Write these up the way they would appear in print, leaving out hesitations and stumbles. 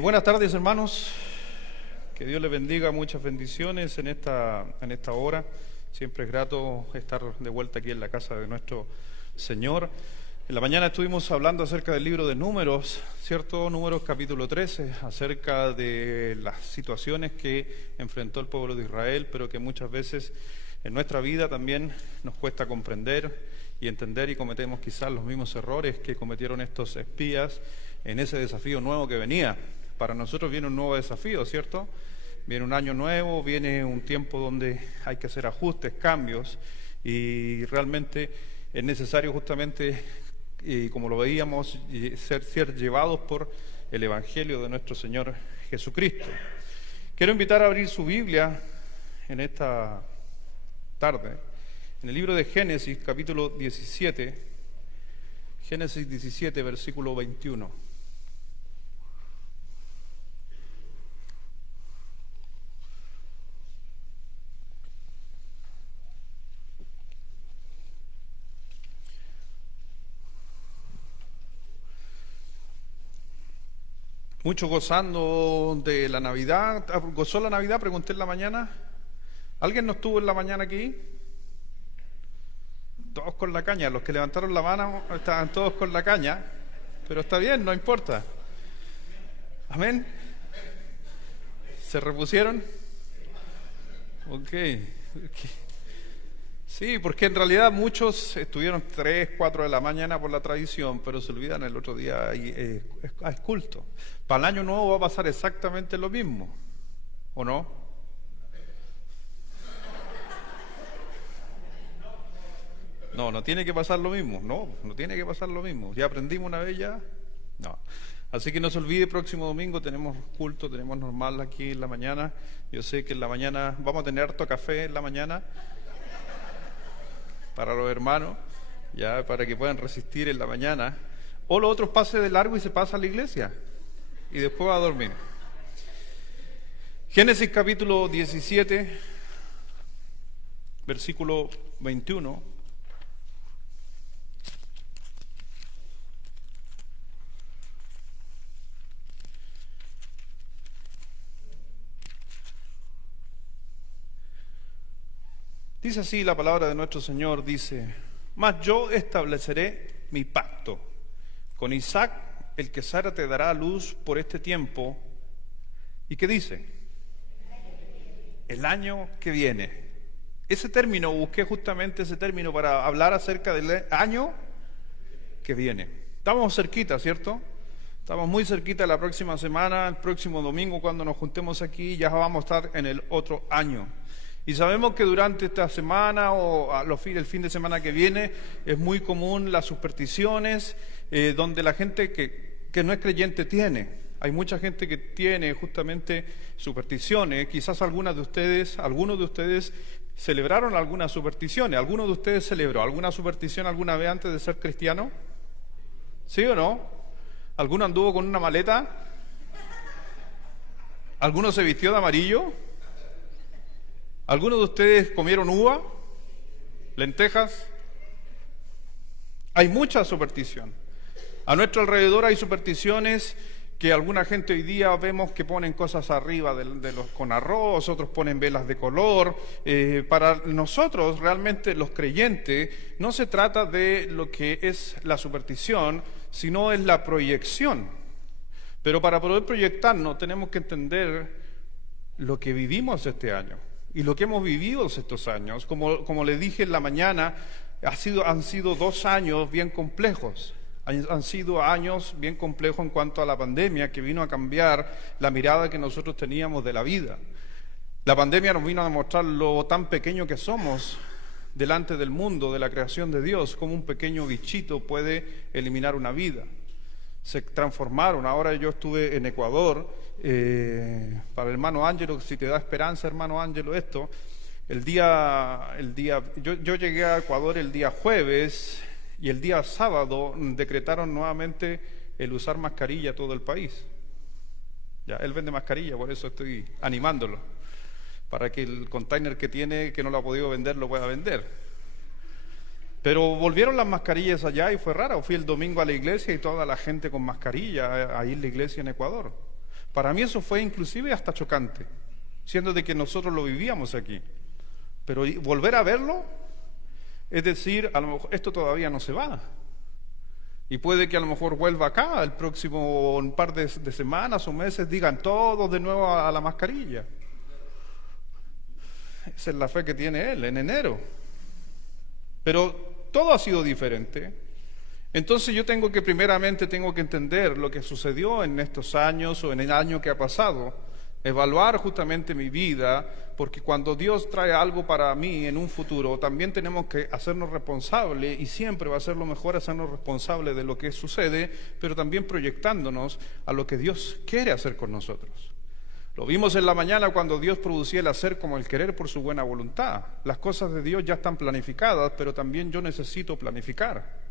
Buenas tardes, hermanos. Que Dios les bendiga, muchas bendiciones en esta hora. Siempre es grato estar de vuelta aquí en la casa de nuestro Señor. En la mañana estuvimos hablando acerca del libro de Números, ¿cierto? Números capítulo 13, acerca de las situaciones que enfrentó el pueblo de Israel, pero que muchas veces en nuestra vida también nos cuesta comprender y entender, y cometemos quizás los mismos errores que cometieron estos espías en ese desafío nuevo que venía. Para nosotros viene un nuevo desafío, ¿cierto? Viene un año nuevo, viene un tiempo donde hay que hacer ajustes, cambios, y realmente es necesario justamente, como lo veíamos, ser llevados por el Evangelio de nuestro Señor Jesucristo. Quiero invitar a abrir su Biblia en esta tarde, en el libro de Génesis, capítulo 17, Génesis 17, versículo 21. Muchos gozando de la Navidad. ¿Gozó la Navidad? Pregunté en la mañana. ¿Alguien no estuvo en la mañana aquí? Todos con la caña. Los que levantaron la mano estaban todos con la caña. Pero está bien, no importa. Amén. ¿Se repusieron? Ok. Sí, porque en realidad muchos estuvieron 3, 4 de la mañana por la tradición, pero se olvidan el otro día es culto. Para el año nuevo va a pasar exactamente lo mismo, ¿o no? No tiene que pasar lo mismo, no tiene que pasar lo mismo. ¿Ya aprendimos una vez ya? No. Así que no se olvide, próximo domingo tenemos culto, tenemos normal aquí en la mañana. Yo sé que en la mañana vamos a tener harto café en la mañana para los hermanos, ya para que puedan resistir en la mañana. O los otros pase de largo y se pasa a la iglesia y después va a dormir. Génesis capítulo 17, versículo 21. Dice así la palabra de nuestro Señor, dice: mas yo estableceré mi pacto con Isaac, el que Sara te dará a luz por este tiempo. ¿Y qué dice? El año que viene. Ese término, busqué justamente ese término para hablar acerca del año que viene. Estamos cerquita, ¿cierto? Estamos muy cerquita. La próxima semana, el próximo domingo, cuando nos juntemos aquí, ya vamos a estar en el otro año. Y sabemos que durante esta semana o el fin de semana que viene es muy común las supersticiones, donde la gente que no es creyente tiene. Hay mucha gente que tiene justamente supersticiones. Quizás algunos de ustedes celebraron algunas supersticiones. ¿Alguno de ustedes celebró alguna superstición alguna vez antes de ser cristiano? ¿Sí o no? ¿Alguno anduvo con una maleta? ¿Alguno se vistió de amarillo? ¿Algunos de ustedes comieron uva? ¿Lentejas? Hay mucha superstición. A nuestro alrededor hay supersticiones que alguna gente hoy día vemos que ponen cosas arriba con arroz, otros ponen velas de color. Para nosotros, realmente los creyentes, no se trata de lo que es la superstición, sino es la proyección. Pero para poder proyectarnos tenemos que entender lo que vivimos este año. Y lo que hemos vivido estos años, como le dije en la mañana, han sido 2 años bien complejos. Han sido años bien complejos en cuanto a la pandemia, que vino a cambiar la mirada que nosotros teníamos de la vida. La pandemia nos vino a demostrar lo tan pequeño que somos delante del mundo, de la creación de Dios, cómo un pequeño bichito puede eliminar una vida. Se transformaron. Ahora yo estuve en Ecuador, para el hermano Ángelo, si te da esperanza, hermano Ángelo, esto, yo llegué a Ecuador el día jueves, y el día sábado decretaron nuevamente el usar mascarilla a todo el país. Ya, él vende mascarilla, por eso estoy animándolo, para que el container que tiene, que no lo ha podido vender, lo pueda vender. Pero volvieron las mascarillas allá y fue raro. Fui el domingo a la iglesia y toda la gente con mascarilla, ahí en la iglesia en Ecuador. Para mí eso fue inclusive hasta chocante, siendo de que nosotros lo vivíamos aquí. Pero volver a verlo, es decir, a lo mejor esto todavía no se va. Y puede que a lo mejor vuelva acá el próximo un par de semanas o meses, digan todos de nuevo a la mascarilla. Esa es la fe que tiene él en enero. Pero todo ha sido diferente. Entonces yo primeramente tengo que entender lo que sucedió en estos años o en el año que ha pasado. Evaluar justamente mi vida, porque cuando Dios trae algo para mí en un futuro, también tenemos que hacernos responsables, y siempre va a ser lo mejor hacernos responsables de lo que sucede, pero también proyectándonos a lo que Dios quiere hacer con nosotros. Lo vimos en la mañana cuando Dios producía el hacer como el querer por su buena voluntad. Las cosas de Dios ya están planificadas, pero también yo necesito planificar.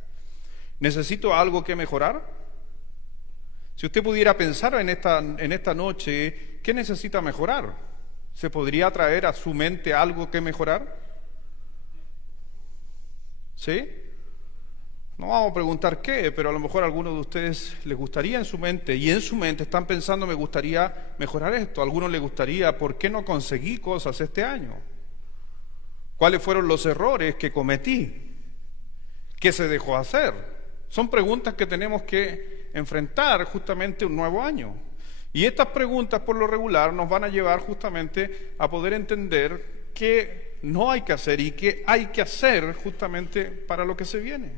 ¿Necesito algo que mejorar? Si usted pudiera pensar en esta noche, ¿qué necesita mejorar? ¿Se podría traer a su mente algo que mejorar? ¿Sí? No vamos a preguntar qué, pero a lo mejor a algunos de ustedes les gustaría en su mente, y en su mente están pensando, me gustaría mejorar esto. A algunos les gustaría, ¿por qué no conseguí cosas este año? ¿Cuáles fueron los errores que cometí? ¿Qué se dejó hacer? Son preguntas que tenemos que enfrentar justamente un nuevo año. Y estas preguntas por lo regular nos van a llevar justamente a poder entender qué no hay que hacer y qué hay que hacer justamente para lo que se viene.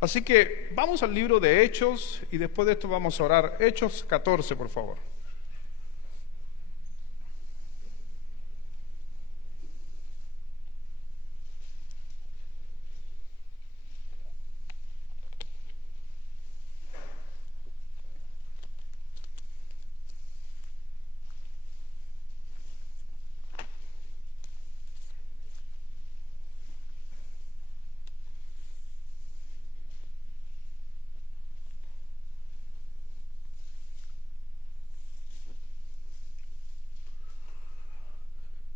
Así que vamos al libro de Hechos y después de esto vamos a orar. Hechos 14, por favor.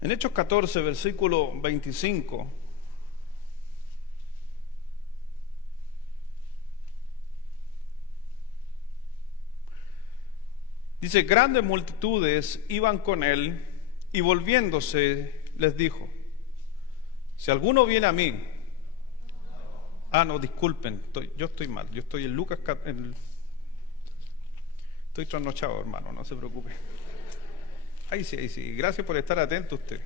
En Hechos 14, versículo 25, dice, grandes multitudes iban con él y volviéndose les dijo, si alguno viene a mí, no, disculpen, yo estoy mal, yo estoy en Lucas, estoy trasnochado, hermano, no se preocupe. Ahí sí, gracias por estar atento usted.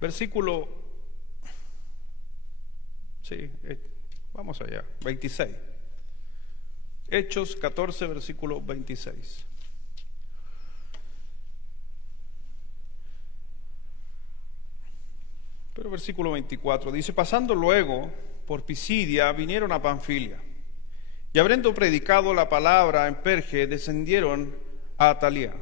Versículo, vamos allá, 26. Hechos 14, versículo 26. Pero versículo 24 dice, pasando luego por Pisidia, vinieron a Panfilia, y habiendo predicado la palabra en Perge, descendieron a Atalía.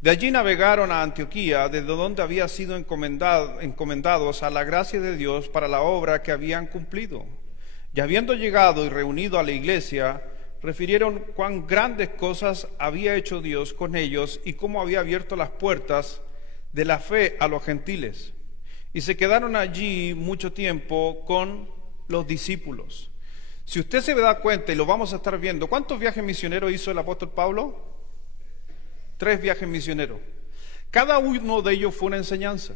De allí navegaron a Antioquía, desde donde habían sido encomendados a la gracia de Dios para la obra que habían cumplido. Y habiendo llegado y reunido a la iglesia, refirieron cuán grandes cosas había hecho Dios con ellos y cómo había abierto las puertas de la fe a los gentiles. Y se quedaron allí mucho tiempo con los discípulos. Si usted se da cuenta, y lo vamos a estar viendo, ¿cuántos viajes misioneros hizo el apóstol Pablo? 3 viajes misioneros. Cada uno de ellos fue una enseñanza.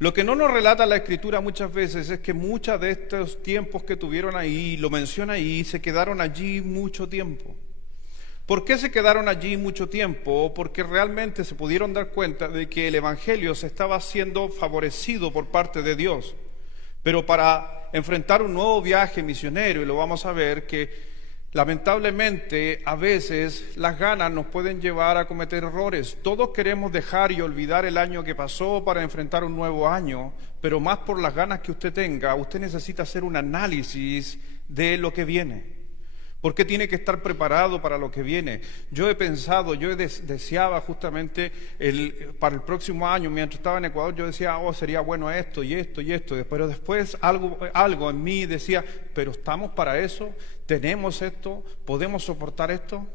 Lo que no nos relata la Escritura muchas veces es que muchos de estos tiempos que tuvieron ahí, lo menciona ahí, se quedaron allí mucho tiempo. ¿Por qué se quedaron allí mucho tiempo? Porque realmente se pudieron dar cuenta de que el Evangelio se estaba siendo favorecido por parte de Dios. Pero para enfrentar un nuevo viaje misionero, y lo vamos a ver, que lamentablemente a veces las ganas nos pueden llevar a cometer errores. Todos queremos dejar y olvidar el año que pasó para enfrentar un nuevo año, pero más por las ganas que usted tenga, usted necesita hacer un análisis de lo que viene. Porque tiene que estar preparado para lo que viene. Yo he pensado, deseaba justamente para el próximo año, mientras estaba en Ecuador, yo decía, sería bueno esto y esto y esto. Pero después algo en mí decía, pero estamos para eso, tenemos esto, podemos soportar esto.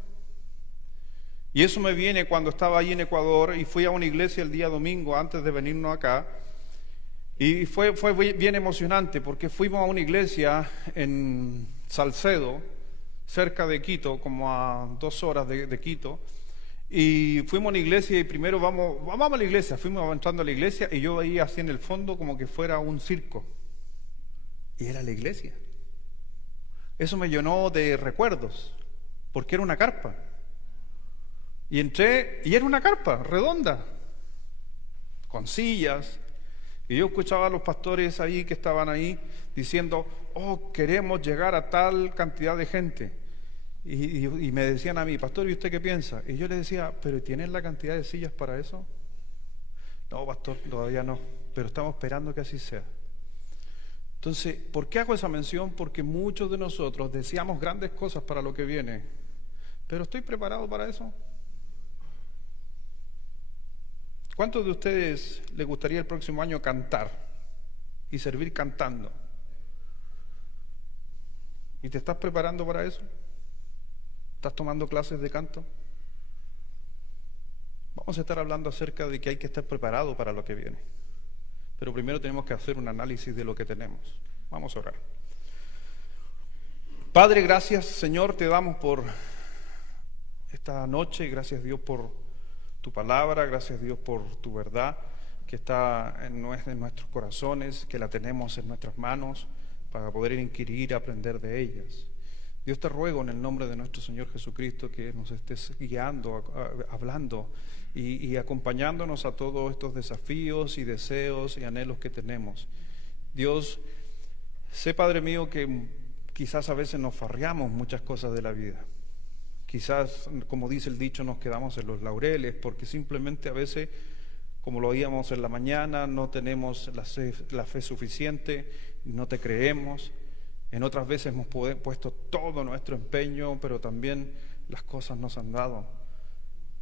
Y eso me viene cuando estaba ahí en Ecuador y fui a una iglesia el día domingo antes de venirnos acá. Y fue bien emocionante porque fuimos a una iglesia en Salcedo, cerca de Quito, como a 2 horas de Quito. Y fuimos a la iglesia y primero vamos a la iglesia, fuimos entrando a la iglesia y yo veía así en el fondo como que fuera un circo. Y era la iglesia. Eso me llenó de recuerdos, porque era una carpa. Y entré y era una carpa redonda, con sillas. Y yo escuchaba a los pastores ahí que estaban ahí diciendo, oh, queremos llegar a tal cantidad de gente. Y me decían a mí, pastor, ¿y usted qué piensa? Y yo les decía, ¿pero tienen la cantidad de sillas para eso? No, pastor, todavía no, pero estamos esperando que así sea. Entonces, ¿por qué hago esa mención? Porque muchos de nosotros deseamos grandes cosas para lo que viene, pero ¿estoy preparado para eso? ¿Cuántos de ustedes les gustaría el próximo año cantar y servir cantando? ¿Y te estás preparando para eso? ¿Estás tomando clases de canto? Vamos a estar hablando acerca de que hay que estar preparado para lo que viene. Pero primero tenemos que hacer un análisis de lo que tenemos. Vamos a orar. Padre, gracias, Señor, te damos por esta noche. Gracias, Dios, por tu palabra. Gracias, Dios, por tu verdad que está en nuestros corazones, que la tenemos en nuestras manos para poder inquirir y aprender de ellas. Dios, te ruego en el nombre de nuestro Señor Jesucristo que nos estés guiando, hablando y acompañándonos a todos estos desafíos y deseos y anhelos que tenemos. Dios, sé, Padre mío, que quizás a veces nos farreamos muchas cosas de la vida. Quizás, como dice el dicho, nos quedamos en los laureles porque simplemente a veces, como lo oíamos en la mañana, no tenemos la fe suficiente, no te creemos. En otras veces hemos puesto todo nuestro empeño, pero también las cosas nos han dado.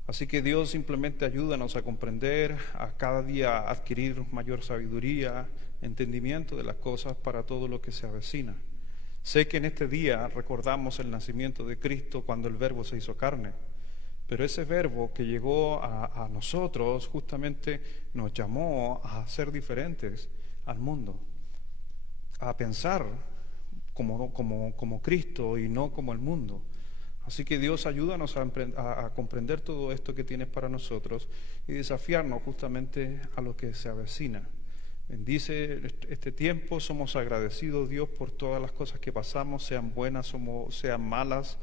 Así que Dios, simplemente ayúdanos a comprender, a cada día adquirir mayor sabiduría, entendimiento de las cosas para todo lo que se avecina. Sé que en este día recordamos el nacimiento de Cristo cuando el Verbo se hizo carne, pero ese Verbo que llegó a nosotros justamente nos llamó a ser diferentes al mundo, a pensar como Cristo y no como el mundo. Así que Dios, ayúdanos a comprender todo esto que tienes para nosotros y desafiarnos justamente a lo que se avecina. Bendice este tiempo, somos agradecidos, Dios, por todas las cosas que pasamos, sean buenas o sean malas,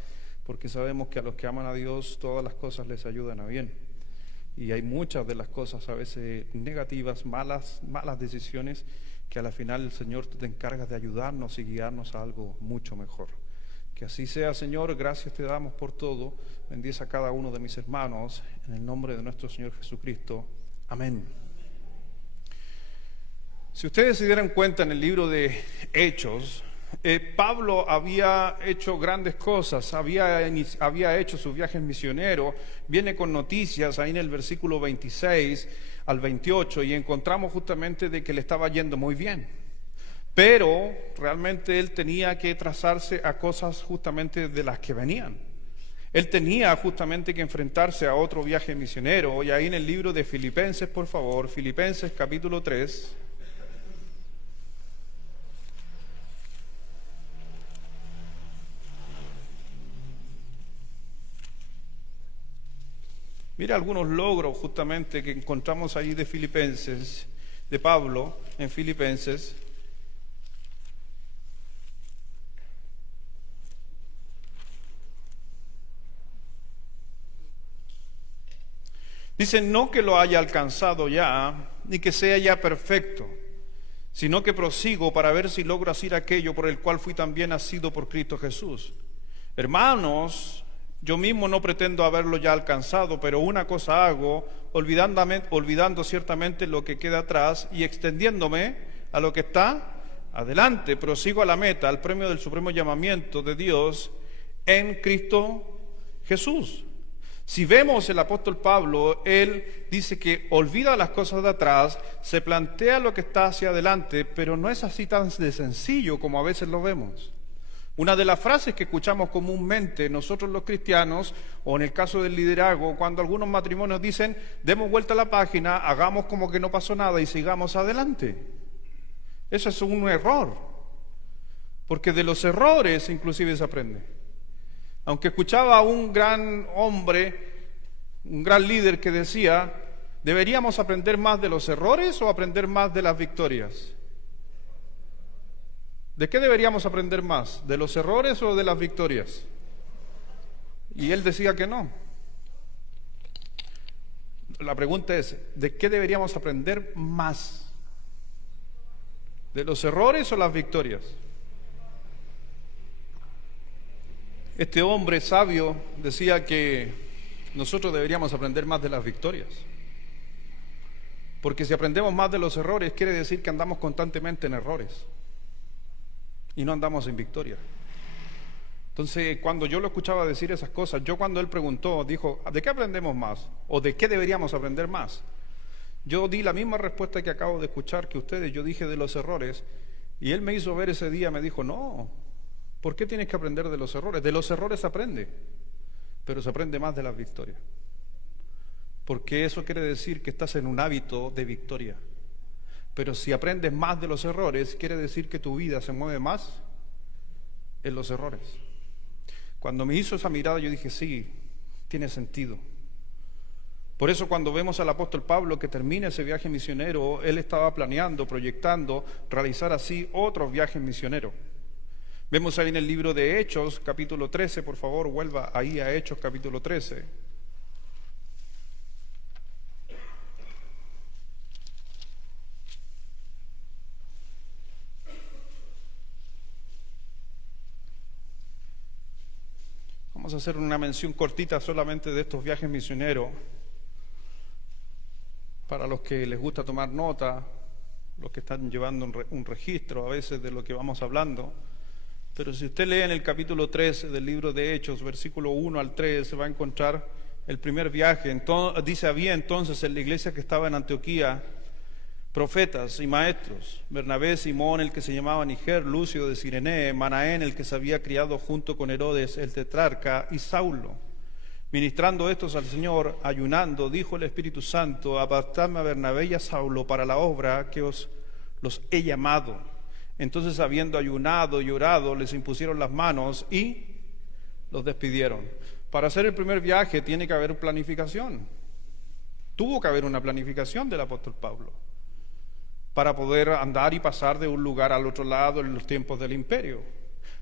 porque sabemos que a los que aman a Dios todas las cosas les ayudan a bien. Y hay muchas de las cosas a veces negativas, malas decisiones, que a la final el Señor te encargas de ayudarnos y guiarnos a algo mucho mejor. Que así sea, Señor. Gracias te damos por todo. Bendice a cada uno de mis hermanos en el nombre de nuestro Señor Jesucristo. Amén. Si ustedes se dieran cuenta en el libro de Hechos, Pablo había hecho grandes cosas, había hecho sus viajes misioneros. Viene con noticias ahí en el versículo 26 al 28 y encontramos justamente de que le estaba yendo muy bien, pero realmente él tenía que trazarse a cosas justamente de las que venían. Él tenía justamente que enfrentarse a otro viaje misionero. Y ahí en el libro de Filipenses, por favor, Filipenses capítulo 3. Mira algunos logros justamente que encontramos ahí de Filipenses, de Pablo en Filipenses. Dice, no que lo haya alcanzado ya, ni que sea ya perfecto, sino que prosigo para ver si logro hacer aquello por el cual fui también nacido por Cristo Jesús. Hermanos, yo mismo no pretendo haberlo ya alcanzado, pero una cosa hago, olvidando ciertamente lo que queda atrás y extendiéndome a lo que está adelante. Prosigo a la meta, al premio del supremo llamamiento de Dios en Cristo Jesús. Si vemos el apóstol Pablo, él dice que olvida las cosas de atrás, se plantea lo que está hacia adelante, pero no es así tan de sencillo como a veces lo vemos. Una de las frases que escuchamos comúnmente nosotros los cristianos, o en el caso del liderazgo, cuando algunos matrimonios dicen, demos vuelta a la página, hagamos como que no pasó nada y sigamos adelante. Eso es un error, porque de los errores inclusive se aprende. Aunque escuchaba a un gran hombre, un gran líder que decía, ¿deberíamos aprender más de los errores o aprender más de las victorias? ¿De qué deberíamos aprender más? ¿De los errores o de las victorias? Y él decía que no. La pregunta es, ¿de qué deberíamos aprender más? ¿De los errores o las victorias? Este hombre sabio decía que nosotros deberíamos aprender más de las victorias. Porque si aprendemos más de los errores, quiere decir que andamos constantemente en errores y no andamos en victoria. Entonces, cuando yo lo escuchaba decir esas cosas, yo cuando él preguntó, dijo, ¿de qué aprendemos más? ¿O de qué deberíamos aprender más? Yo di la misma respuesta que acabo de escuchar que ustedes. Yo dije de los errores, y él me hizo ver ese día, me dijo, no, ¿por qué tienes que aprender de los errores? De los errores se aprende, pero se aprende más de las victorias. Porque eso quiere decir que estás en un hábito de victoria. Pero si aprendes más de los errores, quiere decir que tu vida se mueve más en los errores. Cuando me hizo esa mirada, yo dije, sí, tiene sentido. Por eso cuando vemos al apóstol Pablo que termina ese viaje misionero, él estaba planeando, proyectando, realizar así otros viajes misioneros. Vemos ahí en el libro de Hechos, capítulo 13, por favor, vuelva ahí a Hechos, capítulo 13. Vamos a hacer una mención cortita solamente de estos viajes misioneros. Para los que les gusta tomar nota, los que están llevando un registro a veces de lo que vamos hablando. Pero si usted lee en el capítulo 13 del libro de Hechos, versículo 1 al 3, se va a encontrar el primer viaje. Entonces, dice, había entonces en la iglesia que estaba en Antioquía profetas y maestros: Bernabé, Simón, el que se llamaba Niger, Lucio de Cirené, Manaén, el que se había criado junto con Herodes el tetrarca, y Saulo. Ministrando estos al Señor, ayunando, dijo el Espíritu Santo, apartadme a Bernabé y a Saulo para la obra que los he llamado. Entonces, habiendo ayunado y orado, les impusieron las manos y los despidieron. Para hacer el primer viaje tiene que haber planificación. Tuvo que haber una planificación del apóstol Pablo para poder andar y pasar de un lugar al otro lado en los tiempos del imperio.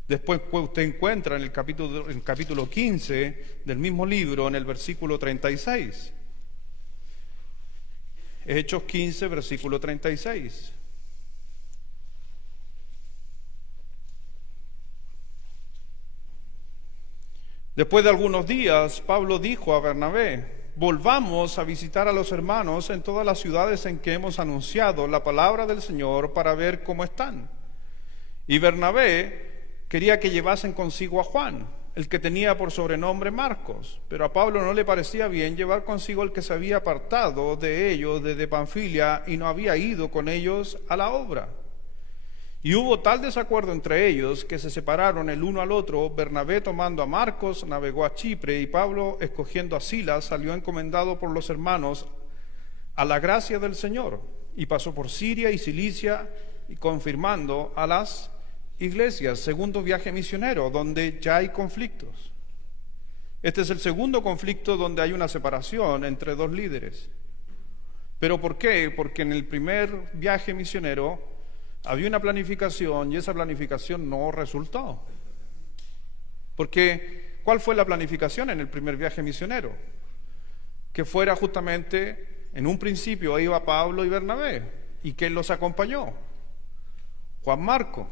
Después usted encuentra en el capítulo 15 del mismo libro, en el versículo 36. Hechos 15, versículo 36. Después de algunos días, Pablo dijo a Bernabé: volvamos a visitar a los hermanos en todas las ciudades en que hemos anunciado la palabra del Señor para ver cómo están. Y Bernabé quería que llevasen consigo a Juan, el que tenía por sobrenombre Marcos, pero a Pablo no le parecía bien llevar consigo el que se había apartado de ellos desde Panfilia y no había ido con ellos a la obra. Y hubo tal desacuerdo entre ellos que se separaron el uno al otro. Bernabé, tomando a Marcos, navegó a Chipre, y Pablo, escogiendo a Silas, salió encomendado por los hermanos a la gracia del Señor, y pasó por Siria y Cilicia, y confirmando a las iglesias. Segundo viaje misionero, donde ya hay conflictos. Este es el segundo conflicto donde hay una separación entre dos líderes. ¿Pero por qué? Porque en el primer viaje misionero había una planificación y esa planificación no resultó. Porque, ¿cuál fue la planificación en el primer viaje misionero? Que fuera justamente, en un principio iba Pablo y Bernabé. ¿Y quién los acompañó? Juan Marco.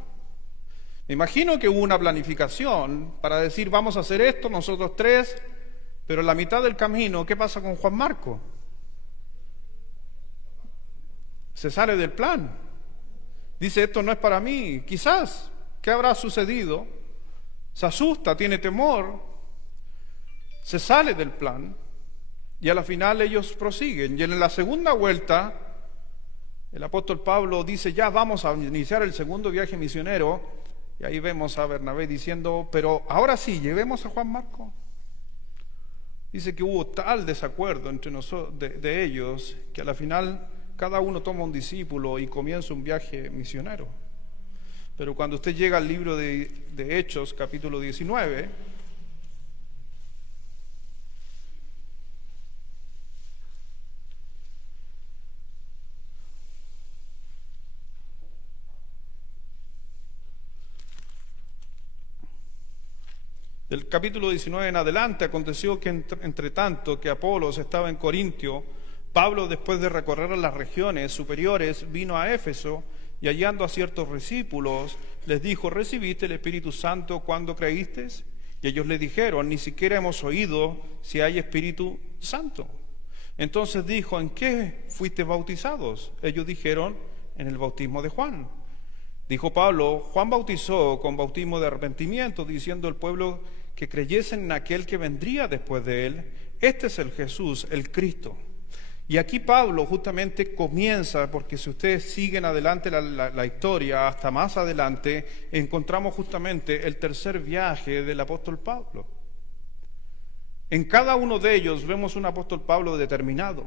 Me imagino que hubo una planificación para decir, vamos a hacer esto nosotros tres, pero en la mitad del camino, ¿qué pasa con Juan Marco? Se sale del plan. Dice, esto no es para mí. Quizás, ¿qué habrá sucedido? Se asusta, tiene temor, se sale del plan y a la final ellos prosiguen. Y en la segunda vuelta, el apóstol Pablo dice, ya vamos a iniciar el segundo viaje misionero, y ahí vemos a Bernabé diciendo, pero ahora sí, llevemos a Juan Marco. Dice que hubo tal desacuerdo entre nosotros, de ellos, que a la final cada uno toma un discípulo y comienza un viaje misionero. Pero cuando usted llega al libro de Hechos, capítulo 19, Del capítulo 19 en adelante, aconteció que entre tanto que Apolos estaba en Corintio, Pablo, después de recorrer las regiones superiores, vino a Éfeso y hallando a ciertos discípulos, les dijo: ¿recibiste el Espíritu Santo cuando creísteis? Y ellos le dijeron: ni siquiera hemos oído si hay Espíritu Santo. Entonces dijo: ¿en qué fuiste bautizados? Ellos dijeron: en el bautismo de Juan. Dijo Pablo: Juan bautizó con bautismo de arrepentimiento, diciendo al pueblo que creyesen en aquel que vendría después de él. Este es el Jesús, el Cristo. Y aquí Pablo justamente comienza, porque si ustedes siguen adelante la historia, hasta más adelante, encontramos justamente el tercer viaje del apóstol Pablo. En cada uno de ellos vemos un apóstol Pablo determinado.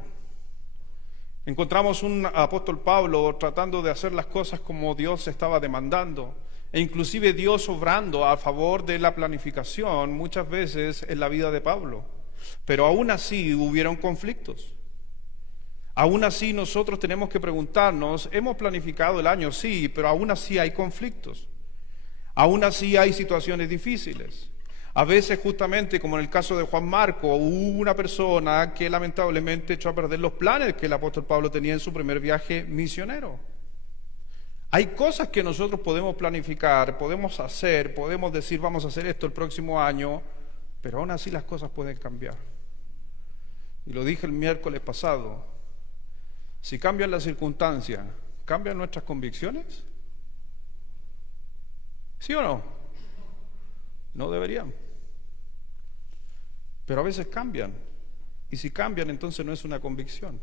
Encontramos un apóstol Pablo tratando de hacer las cosas como Dios estaba demandando, e inclusive Dios obrando a favor de la planificación muchas veces en la vida de Pablo. Pero aún así hubieron conflictos. Aún así nosotros tenemos que preguntarnos: ¿hemos planificado el año? Sí, pero aún así hay conflictos. Aún así hay situaciones difíciles. A veces, justamente como en el caso de Juan Marco, hubo una persona que lamentablemente echó a perder los planes que el apóstol Pablo tenía en su primer viaje misionero. Hay cosas que nosotros podemos planificar, podemos hacer, podemos decir: vamos a hacer esto el próximo año, pero aún así las cosas pueden cambiar. Y lo dije el miércoles pasado: si cambian las circunstancias, ¿cambian nuestras convicciones? ¿Sí o no? No deberían. Pero a veces cambian. Y si cambian, entonces no es una convicción.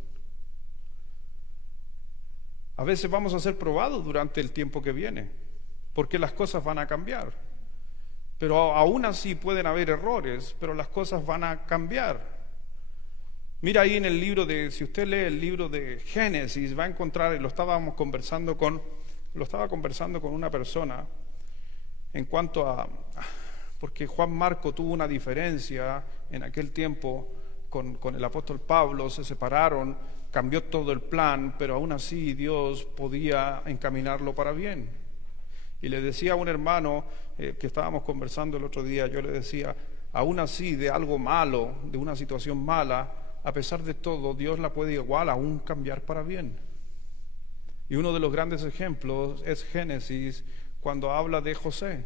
A veces vamos a ser probados durante el tiempo que viene, porque las cosas van a cambiar. Pero aún así pueden haber errores, pero las cosas van a cambiar. Mira ahí en el libro si usted lee el libro de Génesis, va a encontrar, y lo estaba conversando con una persona en cuanto a, porque Juan Marco tuvo una diferencia en aquel tiempo con el apóstol Pablo, se separaron, cambió todo el plan, pero aún así Dios podía encaminarlo para bien. Y le decía a un hermano que estábamos conversando el otro día, yo le decía: aún así de algo malo, de una situación mala, a pesar de todo, Dios la puede igual aún cambiar para bien. Y uno de los grandes ejemplos es Génesis, cuando habla de José.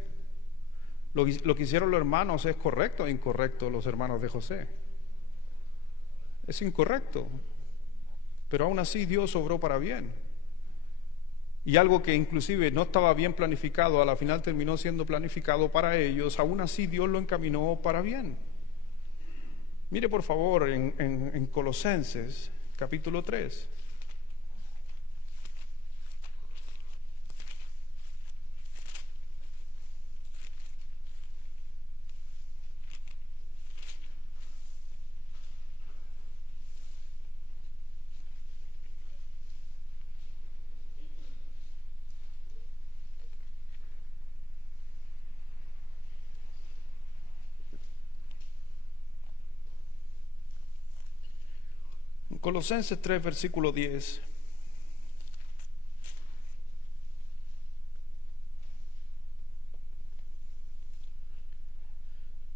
Lo que hicieron los hermanos, ¿es correcto o incorrecto los hermanos de José? Es incorrecto, pero aún así Dios obró para bien. Y algo que inclusive no estaba bien planificado, a la final terminó siendo planificado para ellos, aún así Dios lo encaminó para bien. Mire por favor en Colosenses capítulo 3. Colosenses 3, versículo 10.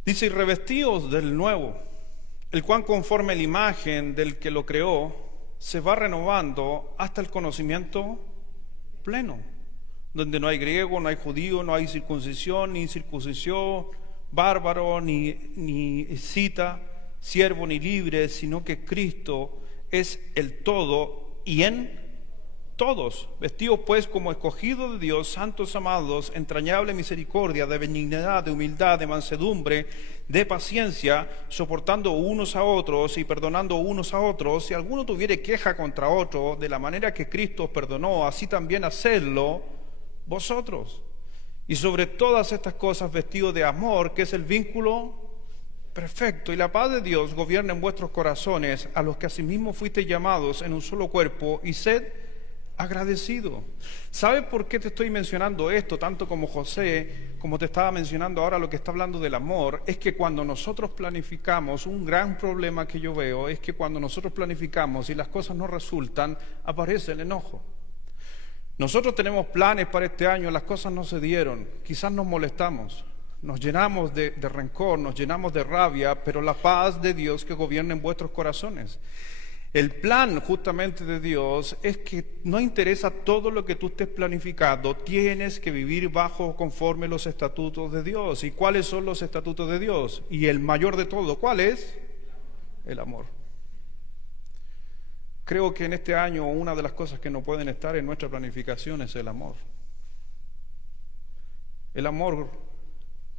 Dice: y revestíos del nuevo, el cual conforme a la imagen del que lo creó, se va renovando hasta el conocimiento pleno, donde no hay griego, no hay judío, no hay circuncisión, ni incircuncisión, bárbaro, ni cita, siervo ni libre, sino que Cristo es el todo y en todos. Vestidos pues como escogidos de Dios, santos amados, entrañable misericordia, de benignidad, de humildad, de mansedumbre, de paciencia, soportando unos a otros y perdonando unos a otros. Si alguno tuviere queja contra otro, de la manera que Cristo os perdonó, así también hacedlo vosotros. Y sobre todas estas cosas vestidos de amor, que es el vínculo perfecto, y la paz de Dios gobierna en vuestros corazones, a los que asimismo fuisteis llamados en un solo cuerpo, y sed agradecido. ¿Sabes por qué te estoy mencionando esto? Tanto como José, como te estaba mencionando ahora lo que está hablando del amor, es que cuando nosotros planificamos, un gran problema que yo veo es que cuando nosotros planificamos y las cosas no resultan, aparece el enojo. Nosotros tenemos planes para este año, las cosas no se dieron, quizás nos molestamos. nos llenamos de rencor, nos llenamos de rabia, pero la paz de Dios que gobierna en vuestros corazones. El plan justamente de Dios es que no interesa todo lo que tú estés planificando, tienes que vivir conforme los estatutos de Dios. ¿Y cuáles son los estatutos de Dios? Y el mayor de todo, ¿cuál es? El amor. Creo que en este año una de las cosas que no pueden estar en nuestra planificación es el amor. El amor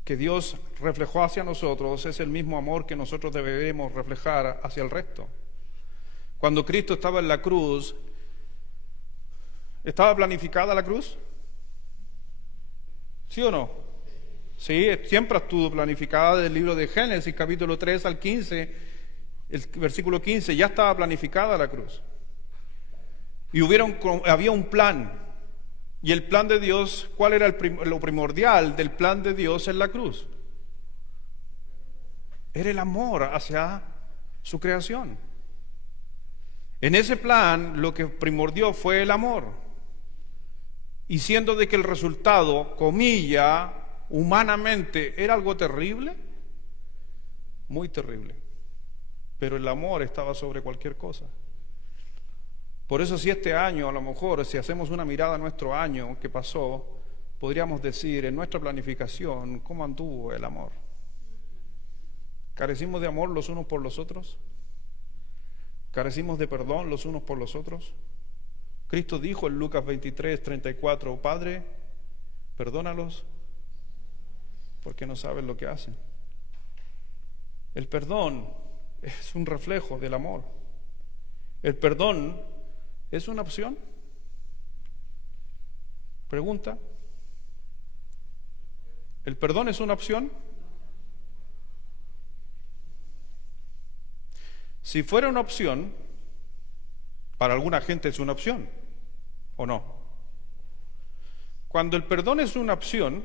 que Dios reflejó hacia nosotros es el mismo amor que nosotros debemos reflejar hacia el resto. Cuando Cristo estaba en la cruz, ¿estaba planificada la cruz? ¿Sí o no? Sí, siempre estuvo planificada. Del libro de Génesis, capítulo 3 al 15, el versículo 15, ya estaba planificada la cruz. Y había un plan. Y el plan de Dios, ¿cuál era lo primordial del plan de Dios en la cruz? Era el amor hacia su creación. En ese plan lo que primordió fue el amor. Y siendo de que el resultado, comilla, humanamente era algo terrible, muy terrible, pero el amor estaba sobre cualquier cosa. Por eso si este año, a lo mejor, si hacemos una mirada a nuestro año que pasó, podríamos decir en nuestra planificación, ¿cómo anduvo el amor? ¿Carecimos de amor los unos por los otros? ¿Carecimos de perdón los unos por los otros? Cristo dijo en Lucas 23, 34, Padre, perdónalos porque no saben lo que hacen. El perdón es un reflejo del amor. ¿El perdón es una opción? Pregunta. ¿El perdón es una opción? Si fuera una opción, para alguna gente es una opción, ¿o no? Cuando el perdón es una opción,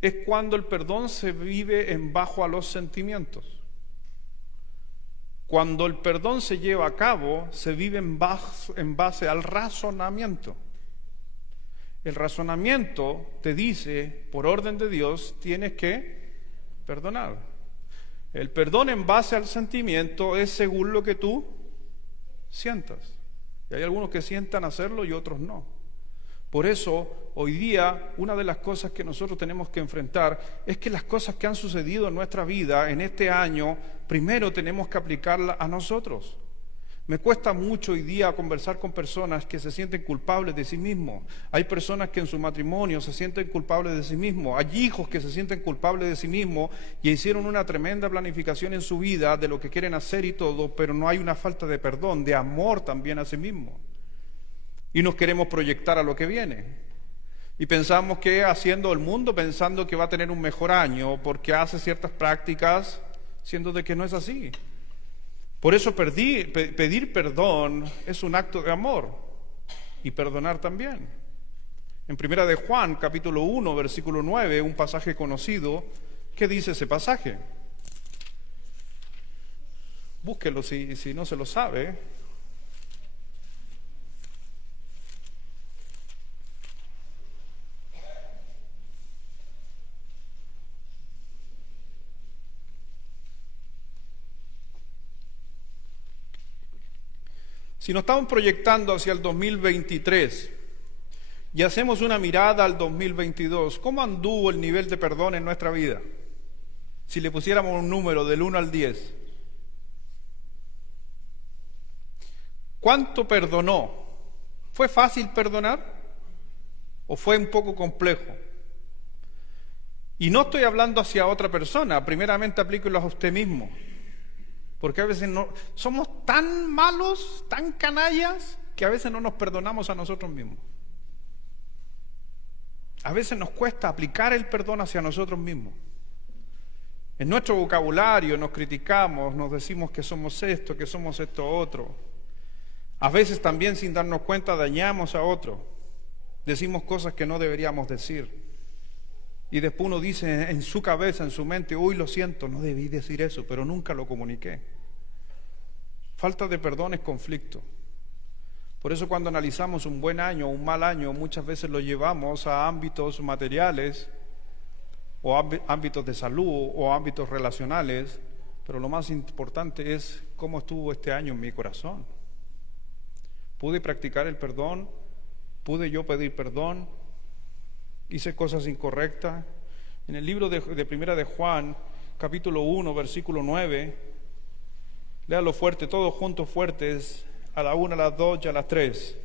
es cuando el perdón se vive bajo a los sentimientos. Cuando el perdón se lleva a cabo, se vive en base al razonamiento. El razonamiento te dice, por orden de Dios, tienes que perdonar. El perdón en base al sentimiento es según lo que tú sientas. Y hay algunos que sientan hacerlo y otros no. Por eso, hoy día, una de las cosas que nosotros tenemos que enfrentar es que las cosas que han sucedido en nuestra vida en este año, primero tenemos que aplicarlas a nosotros. Me cuesta mucho hoy día conversar con personas que se sienten culpables de sí mismos. Hay personas que en su matrimonio se sienten culpables de sí mismos. Hay hijos que se sienten culpables de sí mismos y hicieron una tremenda planificación en su vida de lo que quieren hacer y todo, pero no hay una falta de perdón, de amor también a sí mismos. Y nos queremos proyectar a lo que viene. Y pensamos que haciendo el mundo, pensando que va a tener un mejor año, porque hace ciertas prácticas, siendo de que no es así. Por eso pedir perdón es un acto de amor y perdonar también. En Primera de Juan, capítulo 1, versículo 9, un pasaje conocido, ¿qué dice ese pasaje? Búsquelo si no se lo sabe. Si nos estamos proyectando hacia el 2023 y hacemos una mirada al 2022, ¿cómo anduvo el nivel de perdón en nuestra vida? Si le pusiéramos un número del 1 al 10. ¿Cuánto perdonó? ¿Fue fácil perdonar o fue un poco complejo? Y no estoy hablando hacia otra persona, primeramente aplíquelo a usted mismo. Porque a veces somos tan malos, tan canallas, que a veces no nos perdonamos a nosotros mismos. A veces nos cuesta aplicar el perdón hacia nosotros mismos. En nuestro vocabulario nos criticamos, nos decimos que somos esto otro. A veces también sin darnos cuenta dañamos a otro. Decimos cosas que no deberíamos decir. Y después uno dice en su cabeza, en su mente, uy, lo siento, no debí decir eso, pero nunca lo comuniqué. Falta de perdón es conflicto. Por eso cuando analizamos un buen año o un mal año, muchas veces lo llevamos a ámbitos materiales o ámbitos de salud o ámbitos relacionales, pero lo más importante es cómo estuvo este año en mi corazón. ¿Pude practicar el perdón? ¿Pude yo pedir perdón? ¿Hice cosas incorrectas? En el libro de Primera de Juan, capítulo 1, versículo 9, léalo fuerte, todos juntos fuertes, a la 1, a las 2 y a las 3.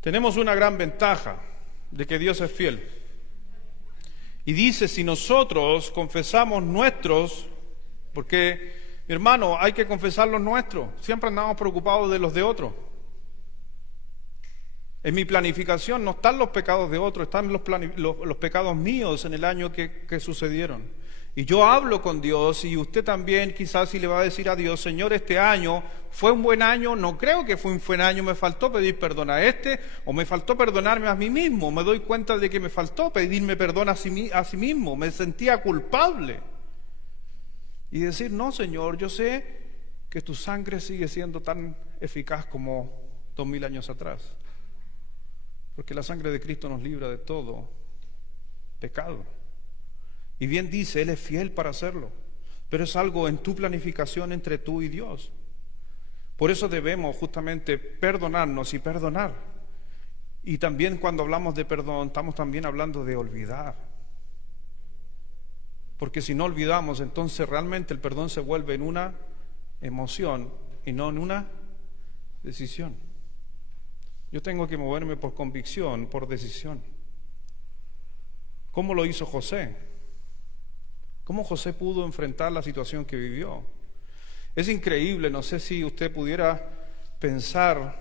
Tenemos una gran ventaja de que Dios es fiel. Y dice, si nosotros confesamos nuestros, porque, mi hermano, hay que confesar los nuestros. Siempre andamos preocupados de los de otros. En mi planificación no están los pecados de otros, están los pecados míos en el año que sucedieron. Y yo hablo con Dios, y usted también quizás si le va a decir a Dios, Señor, este año fue un buen año, no creo que fue un buen año, me faltó pedir perdón a o me faltó perdonarme a mí mismo, me doy cuenta de que me faltó pedirme perdón a sí mismo, me sentía culpable. Y decir, no, Señor, yo sé que tu sangre sigue siendo tan eficaz como 2000 años atrás, porque la sangre de Cristo nos libra de todo pecado. Y bien dice, Él es fiel para hacerlo, pero es algo en tu planificación entre tú y Dios. Por eso debemos justamente perdonarnos y perdonar. Y también cuando hablamos de perdón, estamos también hablando de olvidar. Porque si no olvidamos, entonces realmente el perdón se vuelve en una emoción y no en una decisión. Yo tengo que moverme por convicción, por decisión. ¿Cómo lo hizo José? ¿Cómo José pudo enfrentar la situación que vivió? Es increíble, no sé si usted pudiera pensar,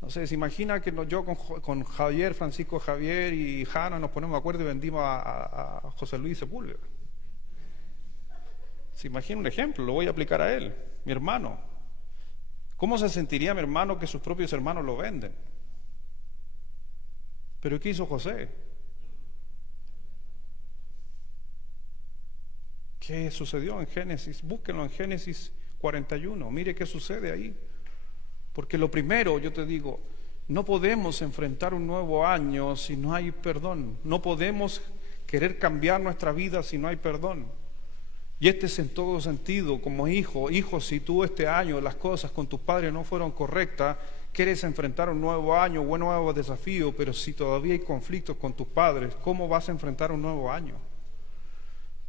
no sé, se imagina que yo con Javier, Francisco Javier y Jana nos ponemos de acuerdo y vendimos a José Luis Sepúlveda. Se imagina un ejemplo, lo voy a aplicar a él, mi hermano. ¿Cómo se sentiría mi hermano que sus propios hermanos lo venden? ¿Pero qué hizo José? ¿Qué sucedió en Génesis? Búsquenlo en Génesis 41. Mire qué sucede ahí. Porque lo primero, yo te digo, no podemos enfrentar un nuevo año si no hay perdón. No podemos querer cambiar nuestra vida si no hay perdón. Y este es en todo sentido, como hijo, si tú este año las cosas con tus padres no fueron correctas, quieres enfrentar un nuevo año, un nuevo desafío, pero si todavía hay conflictos con tus padres, ¿cómo vas a enfrentar un nuevo año?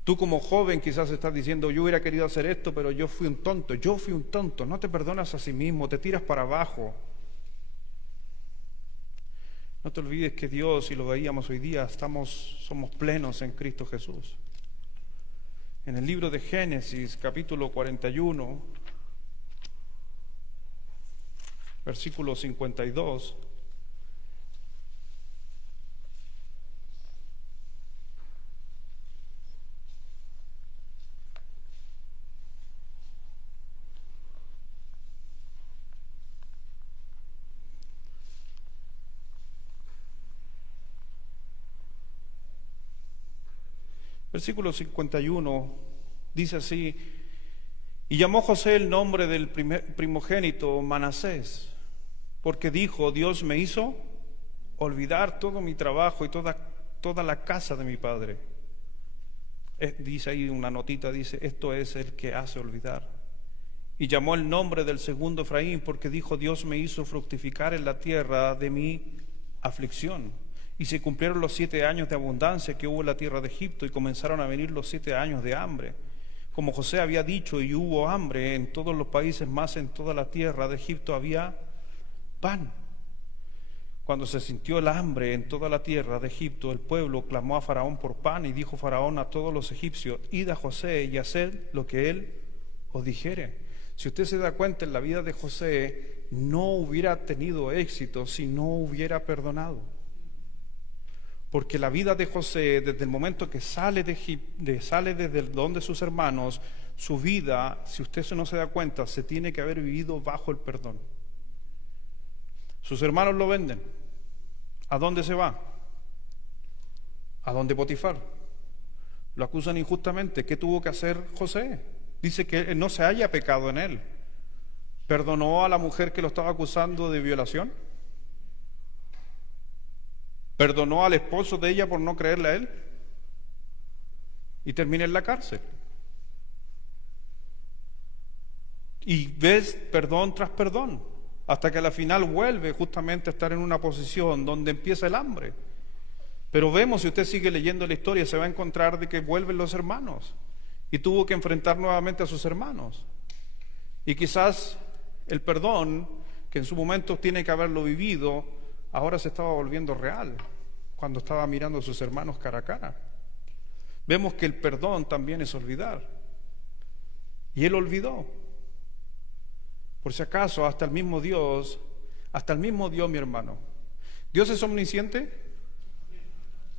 Tú como joven quizás estás diciendo, yo hubiera querido hacer esto, pero yo fui un tonto, no te perdonas a sí mismo, te tiras para abajo. No te olvides que Dios, y lo veíamos hoy día, somos plenos en Cristo Jesús. En el libro de Génesis, capítulo 41, versículo 52, versículo 51 dice así: y llamó José el nombre del primogénito Manasés, porque dijo, Dios me hizo olvidar todo mi trabajo y toda la casa de mi padre. Dice ahí una notita, dice, esto es el que hace olvidar. Y llamó el nombre del segundo Efraín, porque dijo, Dios me hizo fructificar en la tierra de mi aflicción. Y se cumplieron los 7 años de abundancia que hubo en la tierra de Egipto, y comenzaron a venir los 7 años de hambre. Como José había dicho, y hubo hambre en todos los países, más en toda la tierra de Egipto había pan. Cuando se sintió el hambre en toda la tierra de Egipto, el pueblo clamó a Faraón por pan, y dijo Faraón a todos los egipcios, id a José y haced lo que él os dijere. Si usted se da cuenta, en la vida de José no hubiera tenido éxito si no hubiera perdonado. Porque la vida de José, desde el momento que sale desde el don de sus hermanos, su vida, si usted no se da cuenta, se tiene que haber vivido bajo el perdón. Sus hermanos lo venden. ¿A dónde se va? ¿A dónde Potifar? Lo acusan injustamente. ¿Qué tuvo que hacer José? Dice que no se haya pecado en él. ¿Perdonó a la mujer que lo estaba acusando de violación? ¿Perdonó al esposo de ella por no creerle a él? Y termina en la cárcel. Y ves perdón tras perdón, hasta que a la final vuelve justamente a estar en una posición donde empieza el hambre. Pero vemos, si usted sigue leyendo la historia, se va a encontrar de que vuelven los hermanos y tuvo que enfrentar nuevamente a sus hermanos. Y quizás el perdón, que en su momento tiene que haberlo vivido, ahora se estaba volviendo real cuando estaba mirando a sus hermanos cara a cara. Vemos que el perdón también es olvidar. Y él olvidó. Por si acaso, hasta el mismo Dios, mi hermano. ¿Dios es omnisciente?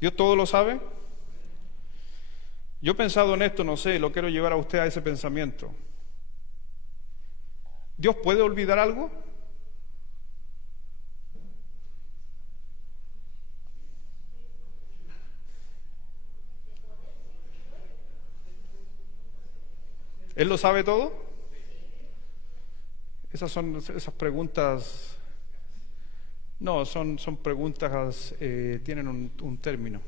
¿Dios todo lo sabe? Yo he pensado en esto, no sé, lo quiero llevar a usted a ese pensamiento. ¿Dios puede olvidar algo? ¿Él lo sabe todo? Esas preguntas, no, son preguntas, tienen un término.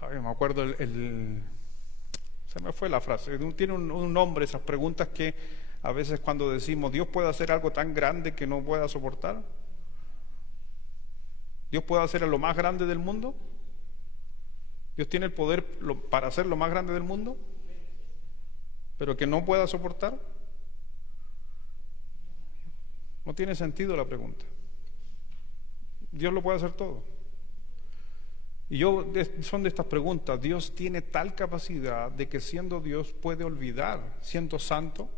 Ay, me acuerdo se me fue la frase. Tiene un nombre esas preguntas que a veces cuando decimos, ¿Dios puede hacer algo tan grande que no pueda soportar? ¿Dios puede hacer lo más grande del mundo? ¿Dios tiene el poder para hacer lo más grande del mundo, pero que no pueda soportar? No tiene sentido la pregunta. Dios lo puede hacer todo. Y son de estas preguntas. Dios tiene tal capacidad de que siendo Dios puede olvidar, siendo santo,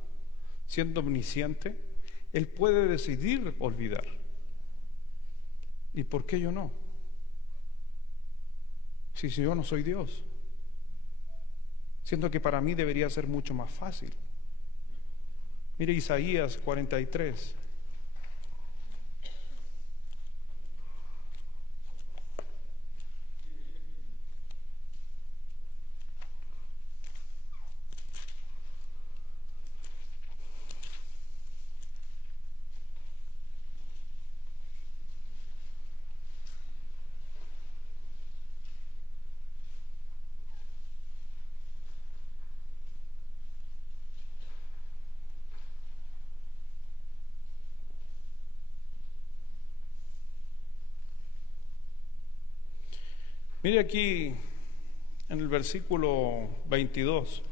siendo omnisciente, Él puede decidir olvidar. ¿Y por qué yo no? Si yo no soy Dios. Siento que para mí debería ser mucho más fácil. Mire Isaías 43. Mire aquí en el versículo 22.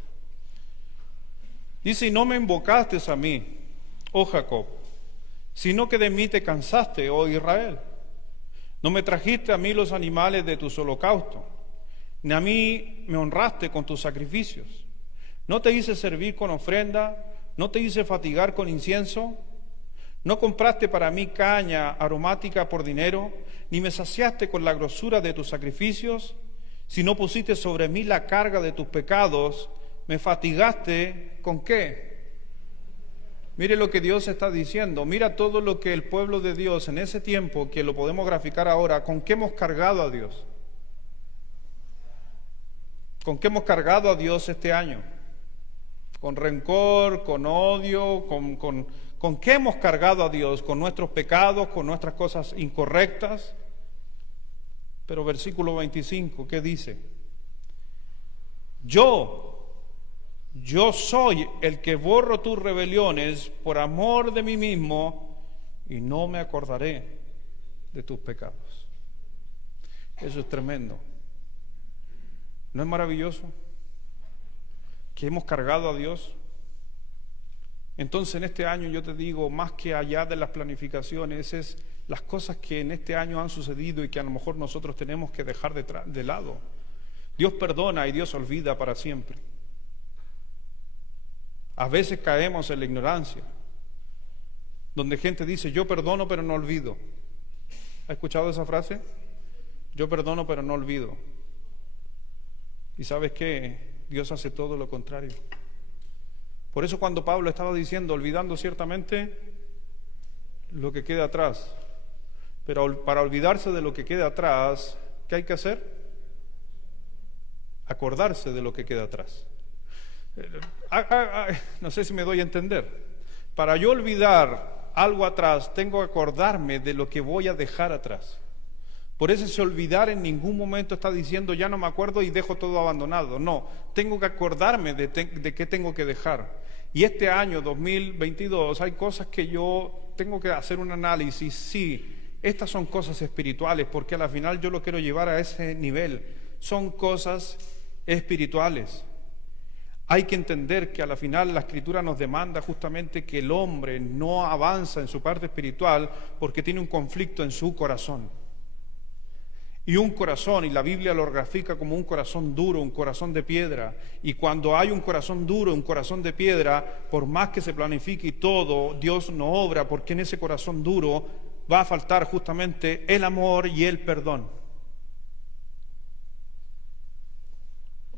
Dice, y no me invocaste a mí, oh Jacob, sino que de mí te cansaste, oh Israel. No me trajiste a mí los animales de tus holocaustos, ni a mí me honraste con tus sacrificios. No te hice servir con ofrenda, no te hice fatigar con incienso. No compraste para mí caña aromática por dinero, ni me saciaste con la grosura de tus sacrificios. Si no pusiste sobre mí la carga de tus pecados, me fatigaste ¿con qué? Mire lo que Dios está diciendo. Mira todo lo que el pueblo de Dios en ese tiempo, que lo podemos graficar ahora, ¿con qué hemos cargado a Dios? ¿Con qué hemos cargado a Dios este año? ¿Con rencor, con odio, ¿con qué hemos cargado a Dios? ¿Con nuestros pecados, con nuestras cosas incorrectas? Pero versículo 25, ¿qué dice? Yo soy el que borro tus rebeliones por amor de mí mismo y no me acordaré de tus pecados. Eso es tremendo. ¿No es maravilloso? Que hemos cargado a Dios. Entonces en este año yo te digo, más que allá de las planificaciones, es las cosas que en este año han sucedido y que a lo mejor nosotros tenemos que dejar de lado. Dios perdona y Dios olvida para siempre. A veces caemos en la ignorancia, donde gente dice, yo perdono pero no olvido. ¿Ha escuchado esa frase? Yo perdono pero no olvido. ¿Y sabes qué? Dios hace todo lo contrario. Por eso cuando Pablo estaba diciendo, olvidando ciertamente lo que queda atrás, pero para olvidarse de lo que queda atrás, ¿qué hay que hacer? Acordarse de lo que queda atrás. No sé si me doy a entender. Para yo olvidar algo atrás, tengo que acordarme de lo que voy a dejar atrás. Por eso ese olvidar en ningún momento está diciendo ya no me acuerdo y dejo todo abandonado. No, tengo que acordarme de qué tengo que dejar. Y este año 2022 hay cosas que yo tengo que hacer un análisis. Sí, estas son cosas espirituales, porque a la final yo lo quiero llevar a ese nivel. Son cosas espirituales. Hay que entender que a la final la Escritura nos demanda justamente que el hombre no avanza en su parte espiritual porque tiene un conflicto en su corazón. Y un corazón, y la Biblia lo grafica como un corazón duro, un corazón de piedra. Y cuando hay un corazón duro, un corazón de piedra, por más que se planifique y todo, Dios no obra, porque en ese corazón duro va a faltar justamente el amor y el perdón.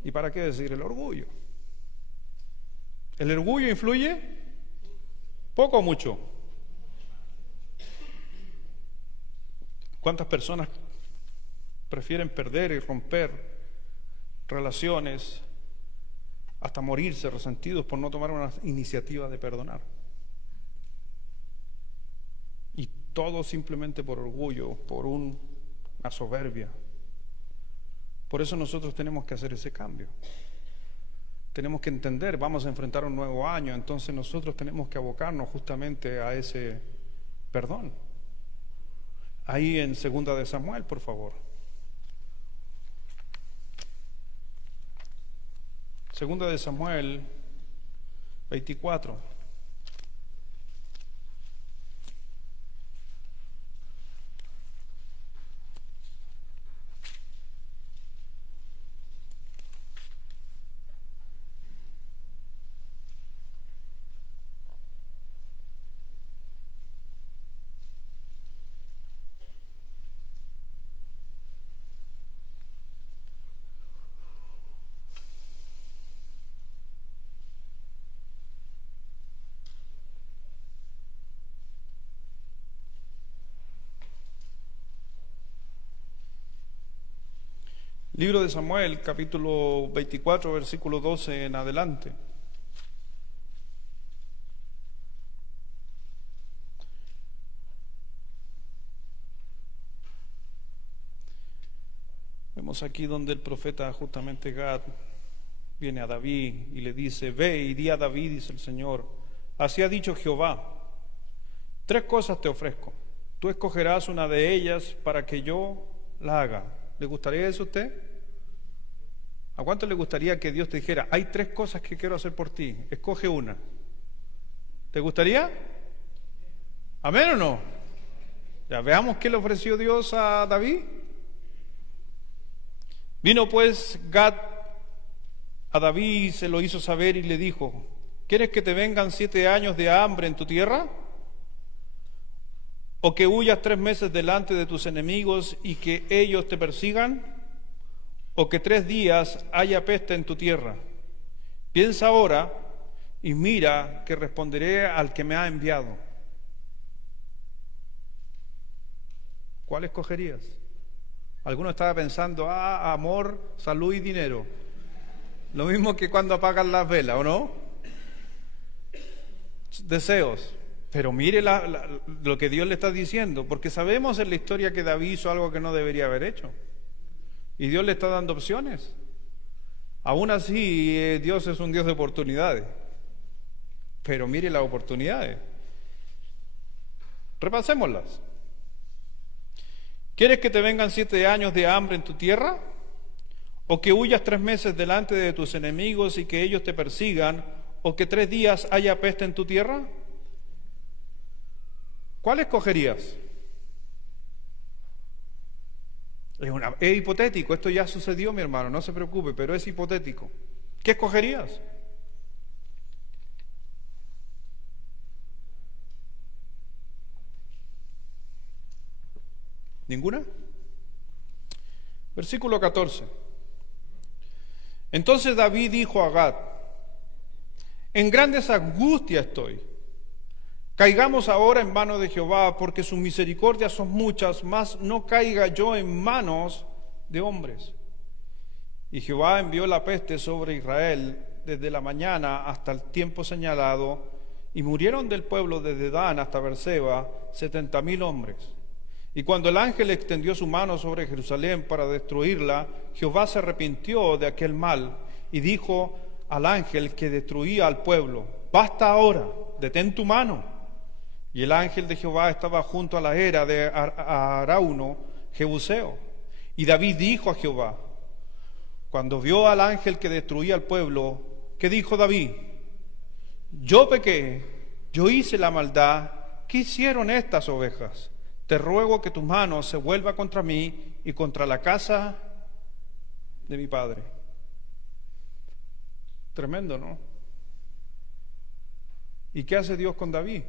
¿Y para qué decir el orgullo? ¿El orgullo influye? ¿Poco o mucho? ¿Cuántas personas prefieren perder y romper relaciones hasta morirse resentidos por no tomar una iniciativa de perdonar? Y todo simplemente por orgullo, por una soberbia. Por eso nosotros tenemos que hacer ese cambio. Tenemos que entender, vamos a enfrentar un nuevo año, entonces nosotros tenemos que abocarnos justamente a ese perdón. Ahí en 2 de Samuel, por favor. 2 de Samuel 24. Libro de Samuel, capítulo 24, versículo 12 en adelante. Vemos aquí donde el profeta justamente Gad viene a David y le dice: ve y di a David, dice el Señor, así ha dicho Jehová, 3 cosas te ofrezco, tú escogerás una de ellas para que yo la haga. ¿Le gustaría eso a usted? ¿A cuánto le gustaría que Dios te dijera: hay 3 cosas que quiero hacer por ti, escoge una? ¿Te gustaría? ¿Amén o no? Ya veamos qué le ofreció Dios a David. Vino pues Gad a David y se lo hizo saber y le dijo: ¿quieres que te vengan 7 años de hambre en tu tierra? ¿O que huyas 3 meses delante de tus enemigos y que ellos te persigan? ¿O que 3 días haya peste en tu tierra? Piensa ahora y mira que responderé al que me ha enviado. ¿Cuál escogerías? Alguno estaba pensando: amor, salud y dinero. Lo mismo que cuando apagan las velas, ¿o no? Deseos. Pero mire lo que Dios le está diciendo, porque sabemos en la historia que David hizo algo que no debería haber hecho. Y Dios le está dando opciones. Aún así, Dios es un Dios de oportunidades. Pero mire las oportunidades. Repasémoslas. ¿Quieres que te vengan 7 años de hambre en tu tierra? ¿O que huyas 3 meses delante de tus enemigos y que ellos te persigan? ¿O que 3 días haya peste en tu tierra? ¿Cuál escogerías? Es hipotético, esto ya sucedió, mi hermano, no se preocupe, pero es hipotético. ¿Qué escogerías? ¿Ninguna? Versículo 14. Entonces David dijo a Gad: en grandes angustias estoy. Caigamos ahora en manos de Jehová, porque sus misericordias son muchas, mas no caiga yo en manos de hombres. Y Jehová envió la peste sobre Israel desde la mañana hasta el tiempo señalado, Y murieron del pueblo desde Dan hasta Beerseba 70,000 hombres. Y cuando el ángel extendió su mano sobre Jerusalén para destruirla, Jehová se arrepintió de aquel mal y dijo al ángel que destruía al pueblo: basta ahora, detén tu mano. Y el ángel de Jehová estaba junto a la era de Araúno, Jebuseo. Y David dijo a Jehová, cuando vio al ángel que destruía al pueblo, ¿qué dijo David? Yo pequé, yo hice la maldad. ¿Qué hicieron estas ovejas? Te ruego que tu mano se vuelva contra mí y contra la casa de mi padre. Tremendo, ¿no? ¿Y qué hace Dios con David?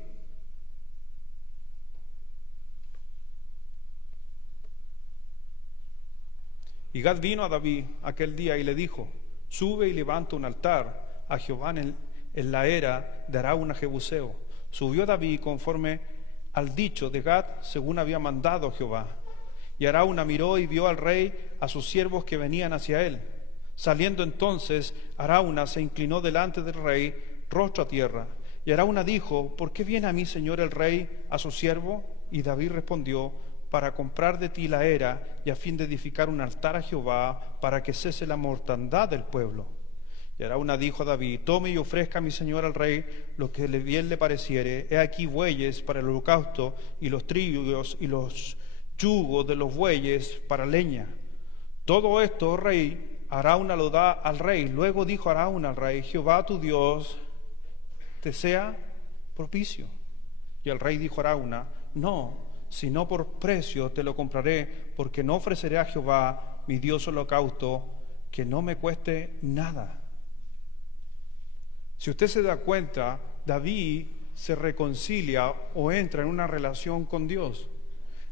Y Gad vino a David aquel día y le dijo: sube y levanta un altar a Jehová en la era de Araúna Jebuseo. Subió David conforme al dicho de Gad, según había mandado Jehová. Y Araúna miró y vio al rey, a sus siervos que venían hacia él. Saliendo entonces, Araúna se inclinó delante del rey, rostro a tierra. Y Araúna dijo: ¿por qué viene a mi señor el rey a su siervo? Y David respondió: para comprar de ti la era y a fin de edificar un altar a Jehová, para que cese la mortandad del pueblo. Y Araúna dijo a David: tome y ofrezca a mi señor al rey lo que bien le pareciere. He aquí bueyes para el holocausto, y los trillos y los yugos de los bueyes para leña. Todo esto, oh rey, Araúna lo da al rey. Luego dijo Araúna al rey: Jehová tu Dios te sea propicio. Y el rey dijo a Araúna: no, sino por precio te lo compraré, porque no ofreceré a Jehová mi Dios holocausto que no me cueste nada. Si usted se da cuenta, David se reconcilia o entra en una relación con Dios.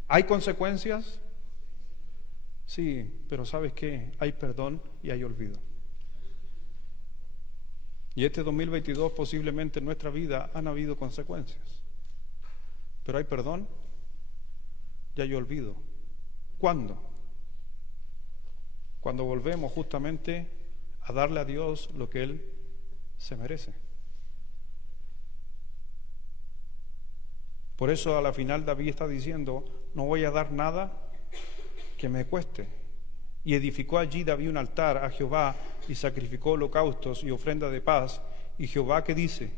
¿Hay consecuencias? Sí, pero ¿sabes qué? Hay perdón y hay olvido. Y este 2022 posiblemente en nuestra vida han habido consecuencias. Pero hay perdón y hay olvido. ¿Cuándo? Cuando volvemos justamente a darle a Dios lo que Él se merece. Por eso a la final David está diciendo: no voy a dar nada que me cueste. Y edificó allí David un altar a Jehová y sacrificó holocaustos y ofrenda de paz. Y Jehová, ¿qué dice?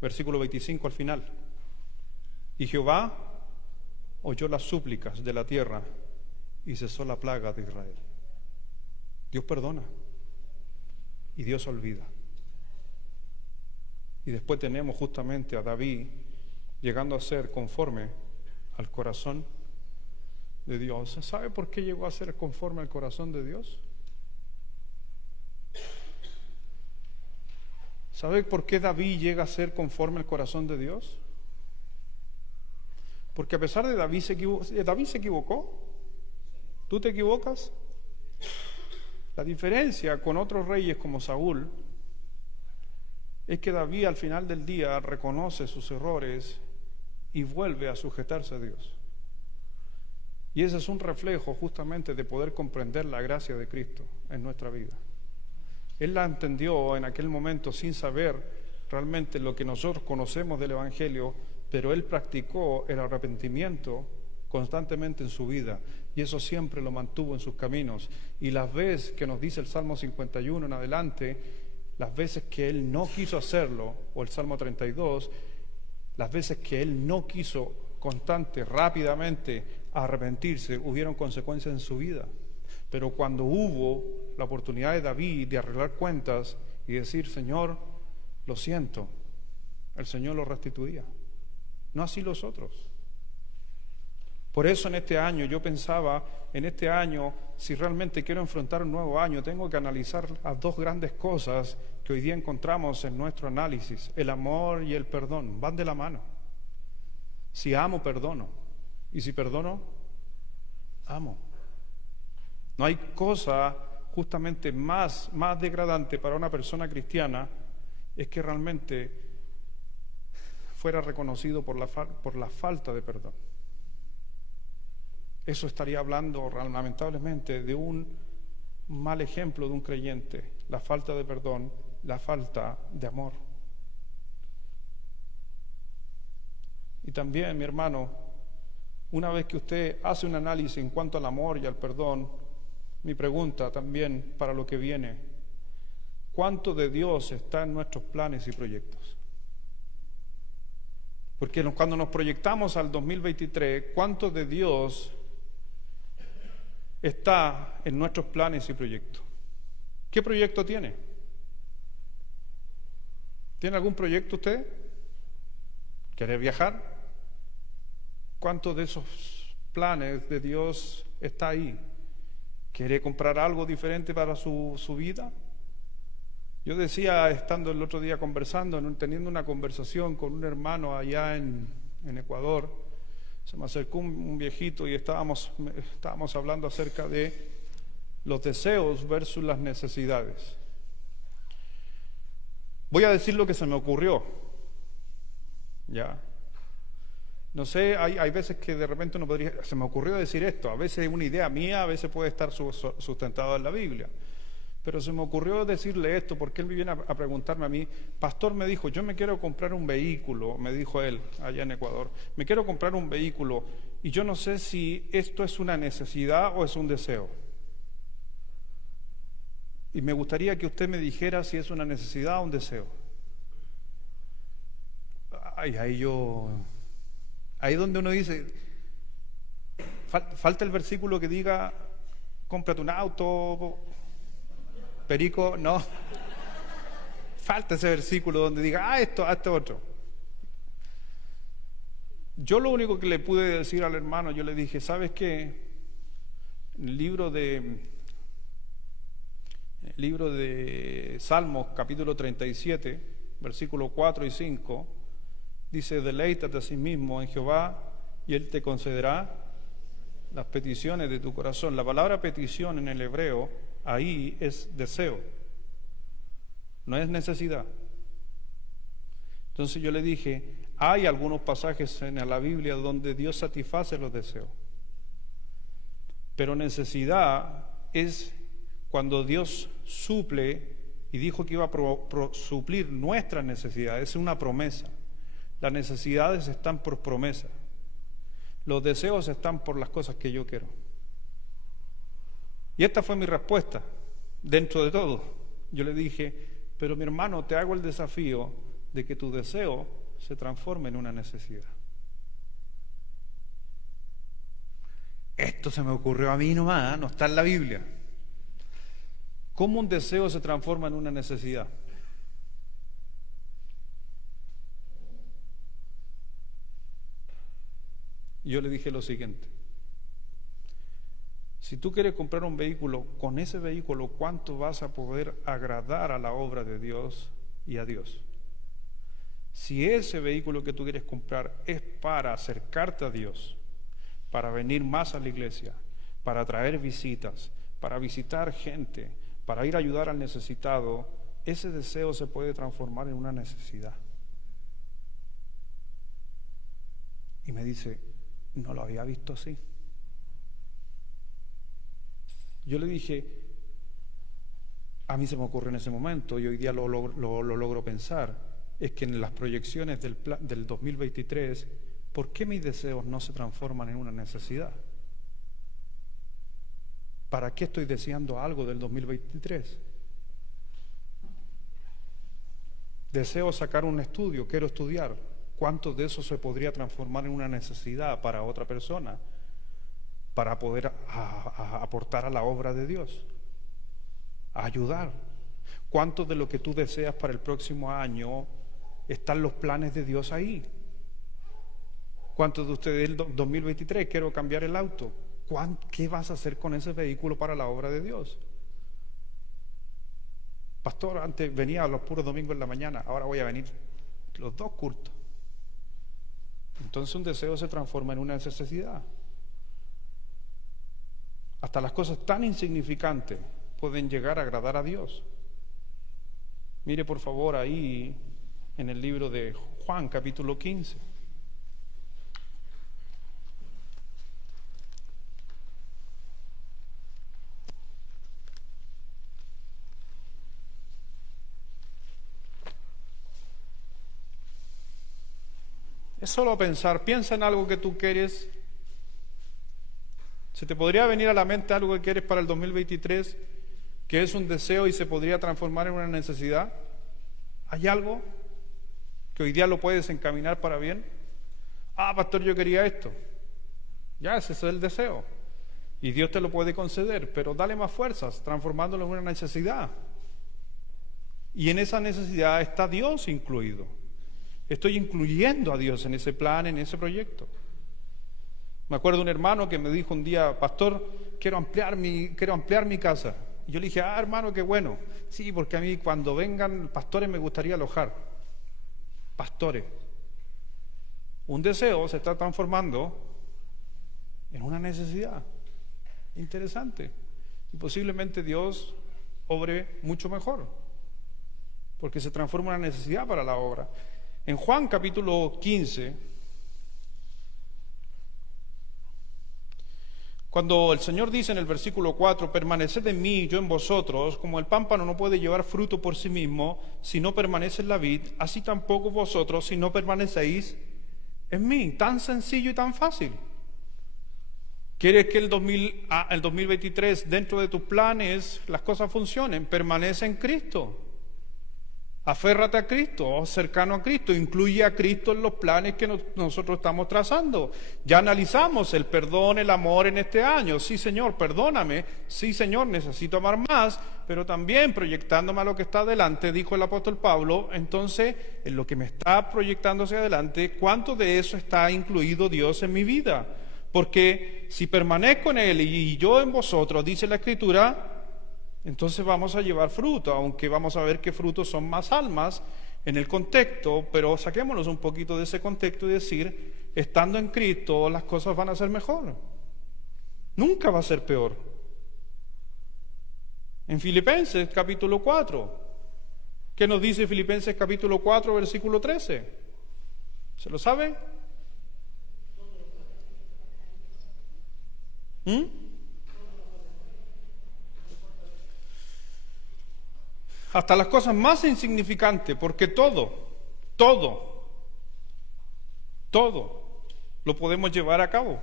Versículo 25 al final. Y Jehová oyó las súplicas de la tierra y cesó la plaga de Israel. Dios perdona y Dios olvida. Y después tenemos justamente a David llegando a ser conforme al corazón de Dios. ¿Sabe por qué llegó a ser conforme al corazón de Dios? ¿Sabe por qué David llega a ser conforme al corazón de Dios? Porque a pesar de David se equivocó. ¿Tú te equivocas? La diferencia con otros reyes como Saúl es que David al final del día reconoce sus errores y vuelve a sujetarse a Dios. Y ese es un reflejo justamente de poder comprender la gracia de Cristo en nuestra vida. Él la entendió en aquel momento sin saber realmente lo que nosotros conocemos del Evangelio, pero él practicó el arrepentimiento constantemente en su vida, y eso siempre lo mantuvo en sus caminos. Y las veces que nos dice el Salmo 51 en adelante, las veces que él no quiso hacerlo, o el Salmo 32, las veces que él no quiso rápidamente arrepentirse, hubieron consecuencias en su vida. Pero cuando hubo la oportunidad de David de arreglar cuentas y decir: Señor, lo siento, el Señor lo restituía. No así los otros. Por eso en este año yo pensaba, si realmente quiero enfrentar un nuevo año, tengo que analizar las dos grandes cosas que hoy día encontramos en nuestro análisis: el amor y el perdón. Van de la mano. Si amo, perdono. Y si perdono, amo. No hay cosa justamente más degradante para una persona cristiana es que realmente fuera reconocido por la falta de perdón. Eso estaría hablando lamentablemente de un mal ejemplo de un creyente: la falta de perdón, la falta de amor. Y también, mi hermano, una vez que usted hace un análisis en cuanto al amor y al perdón, mi pregunta también para lo que viene: ¿cuánto de Dios está en nuestros planes y proyectos? Porque cuando nos proyectamos al 2023, ¿cuánto de Dios está en nuestros planes y proyectos? ¿Qué proyecto tiene? ¿Tiene algún proyecto usted? ¿Quiere viajar? ¿Cuántos de esos planes de Dios está ahí? ¿Quiere comprar algo diferente para su vida? Yo decía, estando el otro día conversando, teniendo una conversación con un hermano allá en Ecuador, se me acercó un viejito y estábamos hablando acerca de los deseos versus las necesidades. Voy a decir lo que se me ocurrió, ¿ya? No sé, hay veces que de repente uno podría, se me ocurrió decir esto, a veces es una idea mía, a veces puede estar sustentado en la Biblia. Pero se me ocurrió decirle esto porque él me viene a preguntarme a mí: pastor, me dijo, yo me quiero comprar un vehículo, me dijo él allá en Ecuador, me quiero comprar un vehículo y yo no sé si esto es una necesidad o es un deseo. Y me gustaría que usted me dijera si es una necesidad o un deseo. Ahí es donde uno dice, falta el versículo que diga, cómprate un auto, perico, no. Falta ese versículo donde diga, esto otro. Yo lo único que le pude decir al hermano, yo le dije, ¿sabes qué? En el libro de Salmos, capítulo 37, versículos 4 y 5, dice: deleítate a sí mismo en Jehová y Él te concederá las peticiones de tu corazón. La palabra petición en el hebreo ahí es deseo, no es necesidad. Entonces yo le dije, hay algunos pasajes en la Biblia donde Dios satisface los deseos, pero necesidad es cuando Dios suple, y dijo que iba a suplir nuestras necesidades. Es una promesa. Las necesidades están por promesa, los deseos están por las cosas que yo quiero. Y esta fue mi respuesta dentro de todo. Yo le dije, pero mi hermano, te hago el desafío de que tu deseo se transforme en una necesidad. Esto se me ocurrió a mí nomás, no está en la Biblia. ¿Cómo un deseo se transforma en una necesidad? Y yo le dije lo siguiente: si tú quieres comprar un vehículo, con ese vehículo, ¿cuánto vas a poder agradar a la obra de Dios y a Dios? Si ese vehículo que tú quieres comprar es para acercarte a Dios, para venir más a la iglesia, para traer visitas, para visitar gente, para ir a ayudar al necesitado, ese deseo se puede transformar en una necesidad. Y me dice, no lo había visto así. Yo le dije, a mí se me ocurre en ese momento y hoy día lo logro pensar, es que en las proyecciones del 2023, ¿por qué mis deseos no se transforman en una necesidad? ¿Para qué estoy deseando algo del 2023? Deseo sacar un estudio, quiero estudiar. ¿Cuánto de eso se podría transformar en una necesidad para otra persona, para poder aportar a la obra de Dios, a ayudar? ¿Cuánto de lo que tú deseas para el próximo año están los planes de Dios ahí? ¿Cuántos de ustedes el 2023 quiero cambiar el auto? ¿Qué vas a hacer con ese vehículo para la obra de Dios? Pastor, antes venía a los puros domingos en la mañana, ahora voy a venir los dos cultos. Entonces un deseo se transforma en una necesidad. Hasta las cosas tan insignificantes pueden llegar a agradar a Dios. Mire por favor ahí en el libro de Juan, capítulo 15. Es solo pensar, piensa en algo que tú quieres. ¿Se te podría venir a la mente algo que quieres para el 2023, que es un deseo y se podría transformar en una necesidad? ¿Hay algo que hoy día lo puedes encaminar para bien? Ah, pastor, yo quería esto. Ya, ese es el deseo. Y Dios te lo puede conceder, pero dale más fuerzas, transformándolo en una necesidad. Y en esa necesidad está Dios incluido. Estoy incluyendo a Dios en ese plan, en ese proyecto. Me acuerdo de un hermano que me dijo un día, pastor, quiero ampliar mi casa. Y yo le dije, hermano, qué bueno. Sí, porque a mí cuando vengan pastores me gustaría alojar. Pastores. Un deseo se está transformando en una necesidad. Interesante. Y posiblemente Dios obre mucho mejor, porque se transforma en una necesidad para la obra. En Juan capítulo 15, cuando el Señor dice en el versículo 4, permaneced en mí y yo en vosotros, como el pámpano no puede llevar fruto por sí mismo si no permanece en la vid, así tampoco vosotros si no permanecéis en mí. Tan sencillo y tan fácil. ¿Quieres que el 2023 dentro de tus planes las cosas funcionen? Permanece en Cristo. Aférrate a Cristo, cercano a Cristo, incluye a Cristo en los planes que nosotros estamos trazando. Ya analizamos el perdón, el amor en este año. Sí, Señor, perdóname. Sí, Señor, necesito amar más, pero también proyectándome a lo que está adelante, dijo el apóstol Pablo. Entonces, en lo que me está proyectando hacia adelante, ¿cuánto de eso está incluido Dios en mi vida? Porque si permanezco en Él y yo en vosotros, dice la Escritura, entonces vamos a llevar fruto, aunque vamos a ver qué frutos son más almas en el contexto, pero saquémonos un poquito de ese contexto y decir, estando en Cristo las cosas van a ser mejor. Nunca va a ser peor. En Filipenses capítulo 4, ¿qué nos dice Filipenses capítulo 4, versículo 13? ¿Se lo sabe? Hasta las cosas más insignificantes, porque todo lo podemos llevar a cabo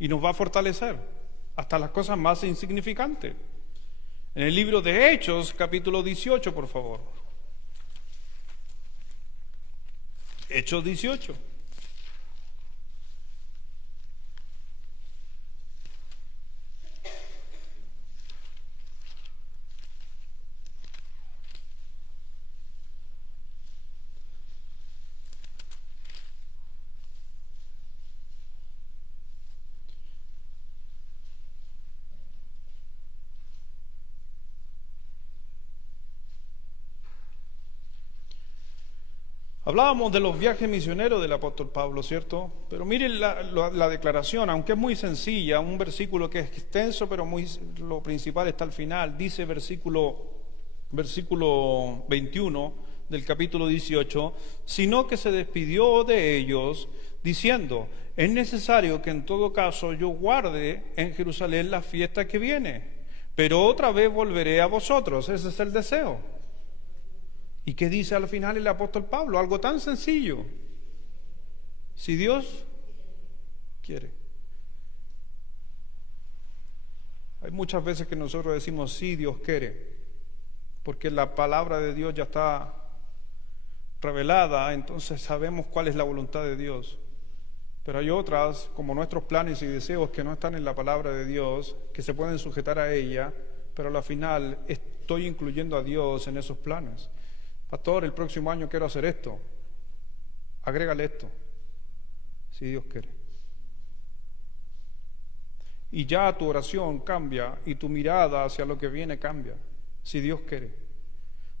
y nos va a fortalecer, hasta las cosas más insignificantes. En el libro de Hechos, capítulo 18, por favor. Hechos 18. Hablábamos de los viajes misioneros del apóstol Pablo, ¿cierto? Pero miren la declaración, aunque es muy sencilla, un versículo que es extenso, pero lo principal está al final. Dice versículo 21 del capítulo 18, sino que se despidió de ellos diciendo, es necesario que en todo caso yo guarde en Jerusalén la fiesta que viene, pero otra vez volveré a vosotros. Ese es el deseo. ¿Y qué dice al final el apóstol Pablo? Algo tan sencillo. Si Dios quiere. Hay muchas veces que nosotros decimos, sí, Dios quiere, porque la palabra de Dios ya está revelada, entonces sabemos cuál es la voluntad de Dios. Pero hay otras, como nuestros planes y deseos, que no están en la palabra de Dios, que se pueden sujetar a ella, pero al final estoy incluyendo a Dios en esos planes. Pastor, el próximo año quiero hacer esto. Agrégale esto, si Dios quiere. Y ya tu oración cambia y tu mirada hacia lo que viene cambia, si Dios quiere.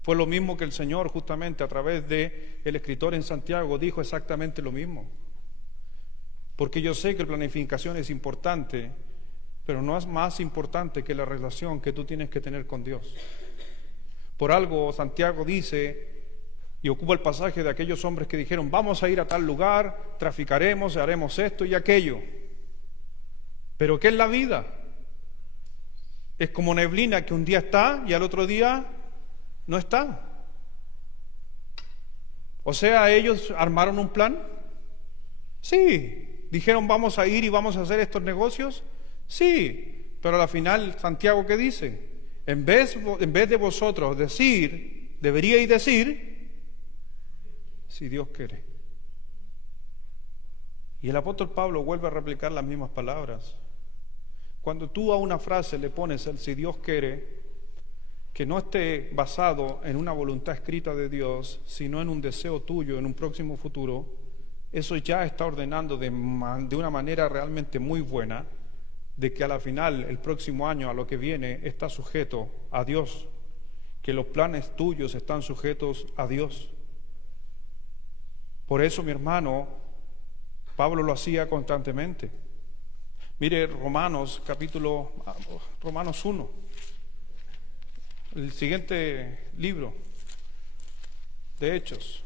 Fue lo mismo que el Señor justamente a través de el escritor en Santiago dijo exactamente lo mismo. Porque yo sé que la planificación es importante, pero no es más importante que la relación que tú tienes que tener con Dios. Por algo Santiago dice, y ocupa el pasaje de aquellos hombres que dijeron, vamos a ir a tal lugar, traficaremos, haremos esto y aquello. Pero ¿qué es la vida? Es como neblina que un día está y al otro día no está. O sea, ellos armaron un plan, Sí. ¿Dijeron vamos a ir y vamos a hacer estos negocios? Sí. Pero a la final, Santiago, ¿qué dice? En vez de vosotros decir, deberíais decir, si Dios quiere. Y el apóstol Pablo vuelve a replicar las mismas palabras. Cuando tú a una frase le pones el si Dios quiere, que no esté basado en una voluntad escrita de Dios, sino en un deseo tuyo, en un próximo futuro, eso ya está ordenando de una manera realmente muy buena, de que a la final, el próximo año, a lo que viene, está sujeto a Dios, que los planes tuyos están sujetos a Dios. Por eso, mi hermano, Pablo lo hacía constantemente. Mire Romanos 1, el siguiente libro de Hechos.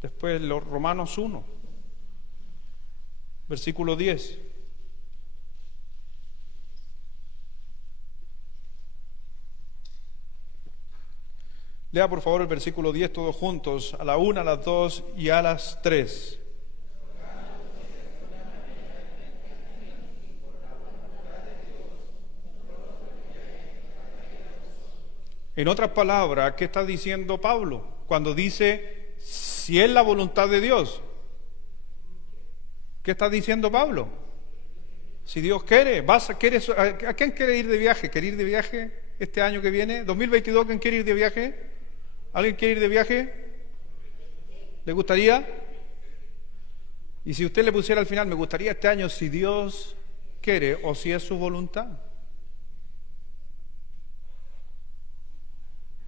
Después los Romanos 1, versículo 10. Lea por favor el versículo 10 todos juntos, a la 1, a las 2 y a las 3. En otras palabras, ¿qué está diciendo Pablo? Cuando dice, si es la voluntad de Dios. ¿Qué está diciendo Pablo? Si Dios quiere, ¿a quién quiere ir de viaje? ¿Quiere ir de viaje este año que viene? 2022, ¿quién quiere ir de viaje? ¿Alguien quiere ir de viaje? ¿Le gustaría? Y si usted le pusiera al final, me gustaría este año si Dios quiere o si es su voluntad.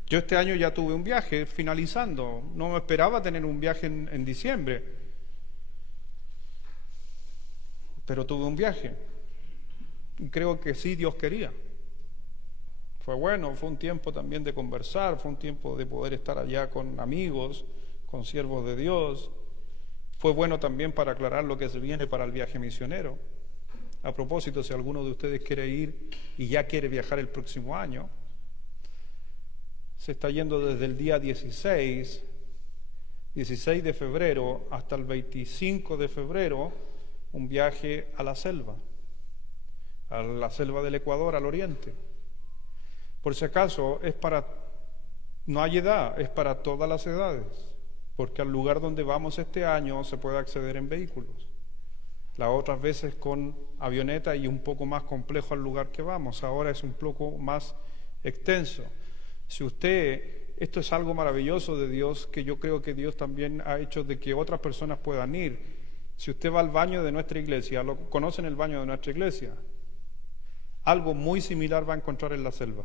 Yo este año ya tuve un viaje finalizando, no me esperaba tener un viaje en diciembre, pero tuve un viaje y creo que sí Dios quería. Fue bueno, fue un tiempo también de conversar, fue un tiempo de poder estar allá con amigos, con siervos de Dios. Fue bueno también para aclarar lo que se viene para el viaje misionero. A propósito, si alguno de ustedes quiere ir y ya quiere viajar el próximo año, se está yendo desde el día 16 de febrero hasta el 25 de febrero, un viaje a la selva del Ecuador, al oriente. Por si acaso, no hay edad, es para todas las edades, porque al lugar donde vamos este año se puede acceder en vehículos. Las otras veces con avioneta y un poco más complejo al lugar que vamos, ahora es un poco más extenso. Esto es algo maravilloso de Dios, que yo creo que Dios también ha hecho de que otras personas puedan ir. Si usted va al baño de nuestra iglesia, ¿conocen el baño de nuestra iglesia? Algo muy similar va a encontrar en la selva.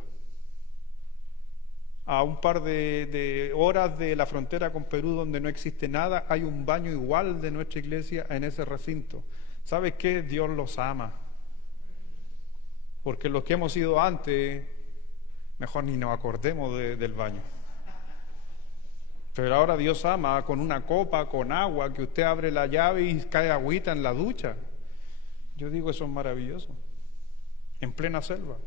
A un par de horas de la frontera con Perú, donde no existe nada, hay un baño igual de nuestra iglesia en ese recinto. ¿Sabe qué? Dios los ama. Porque los que hemos ido antes, mejor ni nos acordemos del baño. Pero ahora Dios ama con una copa, con agua, que usted abre la llave y cae agüita en la ducha. Yo digo, eso es maravilloso. En plena selva.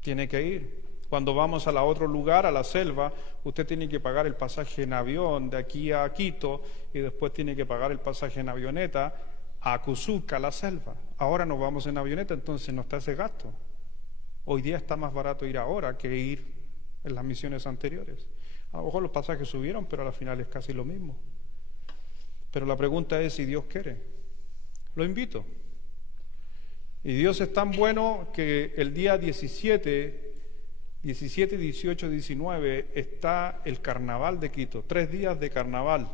Tiene que ir. Cuando vamos a otro lugar, a la selva, usted tiene que pagar el pasaje en avión de aquí a Quito y después tiene que pagar el pasaje en avioneta a Cuzuca, la selva. Ahora nos vamos en avioneta, entonces no está ese gasto. Hoy día está más barato ir ahora que ir en las misiones anteriores. A lo mejor los pasajes subieron, pero al final es casi lo mismo. Pero la pregunta es si Dios quiere. Lo invito. Y Dios es tan bueno que el día 17, 18, 19 está el carnaval de Quito, 3 días de carnaval.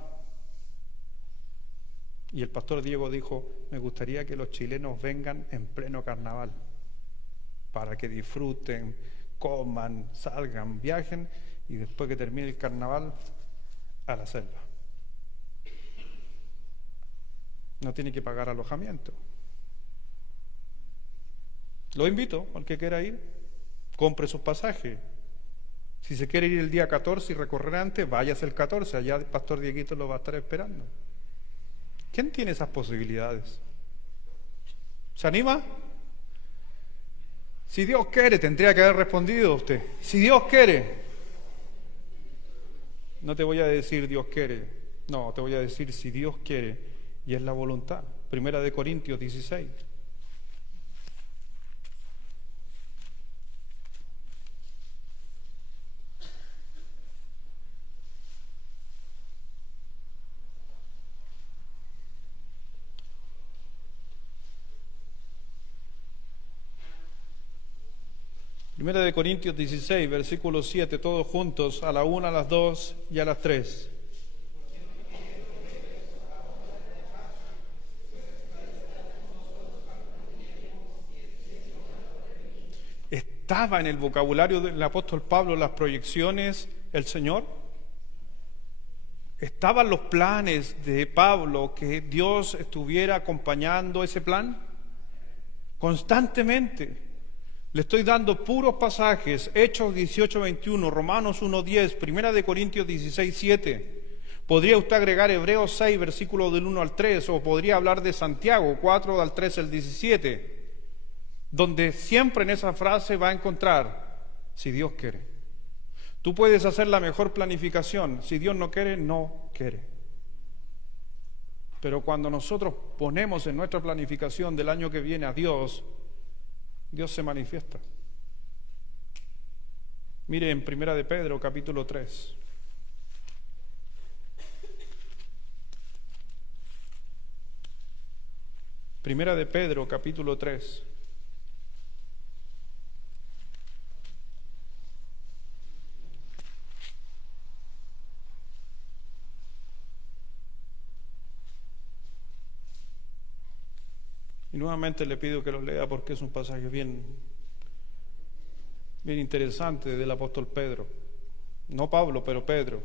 Y el pastor Diego dijo, me gustaría que los chilenos vengan en pleno carnaval, para que disfruten, coman, salgan, viajen, y después que termine el carnaval, a la selva. No tiene que pagar alojamiento. Lo invito, al que quiera ir, compre sus pasajes. Si se quiere ir el día 14 y recorrer antes, váyase el 14, allá el pastor Dieguito lo va a estar esperando. ¿Quién tiene esas posibilidades? ¿Se anima? Si Dios quiere, tendría que haber respondido usted. Si Dios quiere. No te voy a decir Dios quiere, No, te voy a decir si Dios quiere y es la voluntad. Primera de Corintios 16. Primera de Corintios 16, versículo 7, todos juntos, a la 1, a las 2 y a las 3. ¿Estaba en el vocabulario del apóstol Pablo las proyecciones el Señor? ¿Estaban los planes de Pablo que Dios estuviera acompañando ese plan? Constantemente. Le estoy dando puros pasajes, Hechos 18:21, Romanos 1:10, Primera de Corintios 16:7. Podría usted agregar Hebreos 6, versículo del 1 al 3, o podría hablar de Santiago 4, al 13 al 17, donde siempre en esa frase va a encontrar, si Dios quiere. Tú puedes hacer la mejor planificación, si Dios no quiere, no quiere. Pero cuando nosotros ponemos en nuestra planificación del año que viene a Dios, Dios se manifiesta. Mire en Primera de Pedro, capítulo 3. Primera de Pedro, capítulo 3. Y nuevamente le pido que lo lea porque es un pasaje bien interesante del apóstol Pedro. No Pablo, pero Pedro.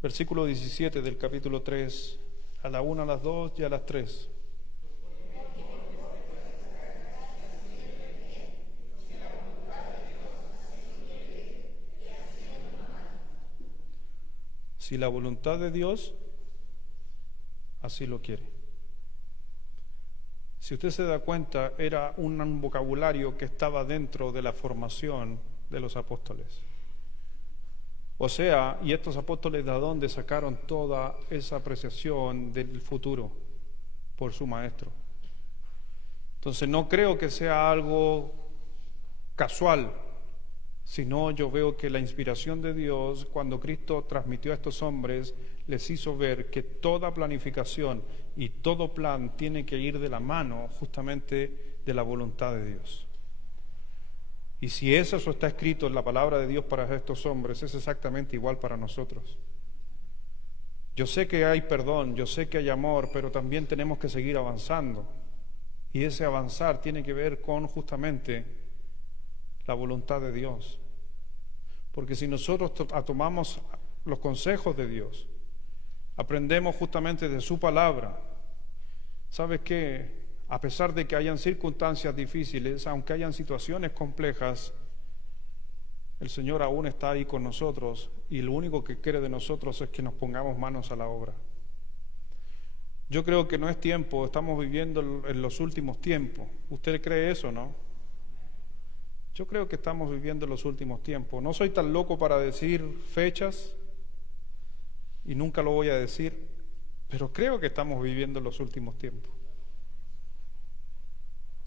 Versículo 17 del capítulo 3, a la 1, a las 2 y a las 3. Si la voluntad de Dios así lo quiere. Si usted se da cuenta, era un vocabulario que estaba dentro de la formación de los apóstoles. O sea, ¿y estos apóstoles de dónde sacaron toda esa apreciación del futuro? Por su maestro. Entonces no creo que sea algo casual, sino yo veo que la inspiración de Dios, cuando Cristo transmitió a estos hombres, les hizo ver que toda planificación y todo plan tiene que ir de la mano justamente de la voluntad de Dios. Y si eso está escrito en la palabra de Dios para estos hombres, es exactamente igual para nosotros. Yo sé que hay perdón, yo sé que hay amor, pero también tenemos que seguir avanzando. Y ese avanzar tiene que ver con justamente la voluntad de Dios. Porque si nosotros tomamos los consejos de Dios, aprendemos justamente de su palabra, ¿sabes qué? A pesar de que hayan circunstancias difíciles, aunque hayan situaciones complejas, el Señor aún está ahí con nosotros y lo único que quiere de nosotros es que nos pongamos manos a la obra. Yo creo que no es tiempo, estamos viviendo en los últimos tiempos. ¿Usted cree eso, no? Yo creo que estamos viviendo en los últimos tiempos. No soy tan loco para decir fechas y nunca lo voy a decir, pero creo que estamos viviendo en los últimos tiempos.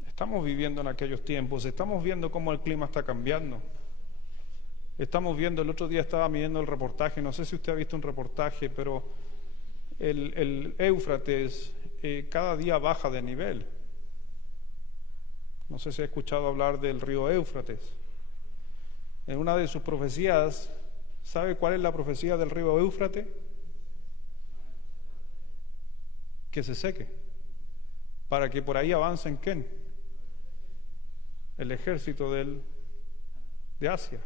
Estamos viviendo en aquellos tiempos, estamos viendo cómo el clima está cambiando. Estamos viendo, el otro día estaba viendo el reportaje, no sé si usted ha visto un reportaje, pero el Éufrates cada día baja de nivel. No sé si ha escuchado hablar del río Éufrates. En una de sus profecías, ¿sabe cuál es la profecía del río Éufrates? Que se seque, para que por ahí avancen ¿quién? El ejército de Asia.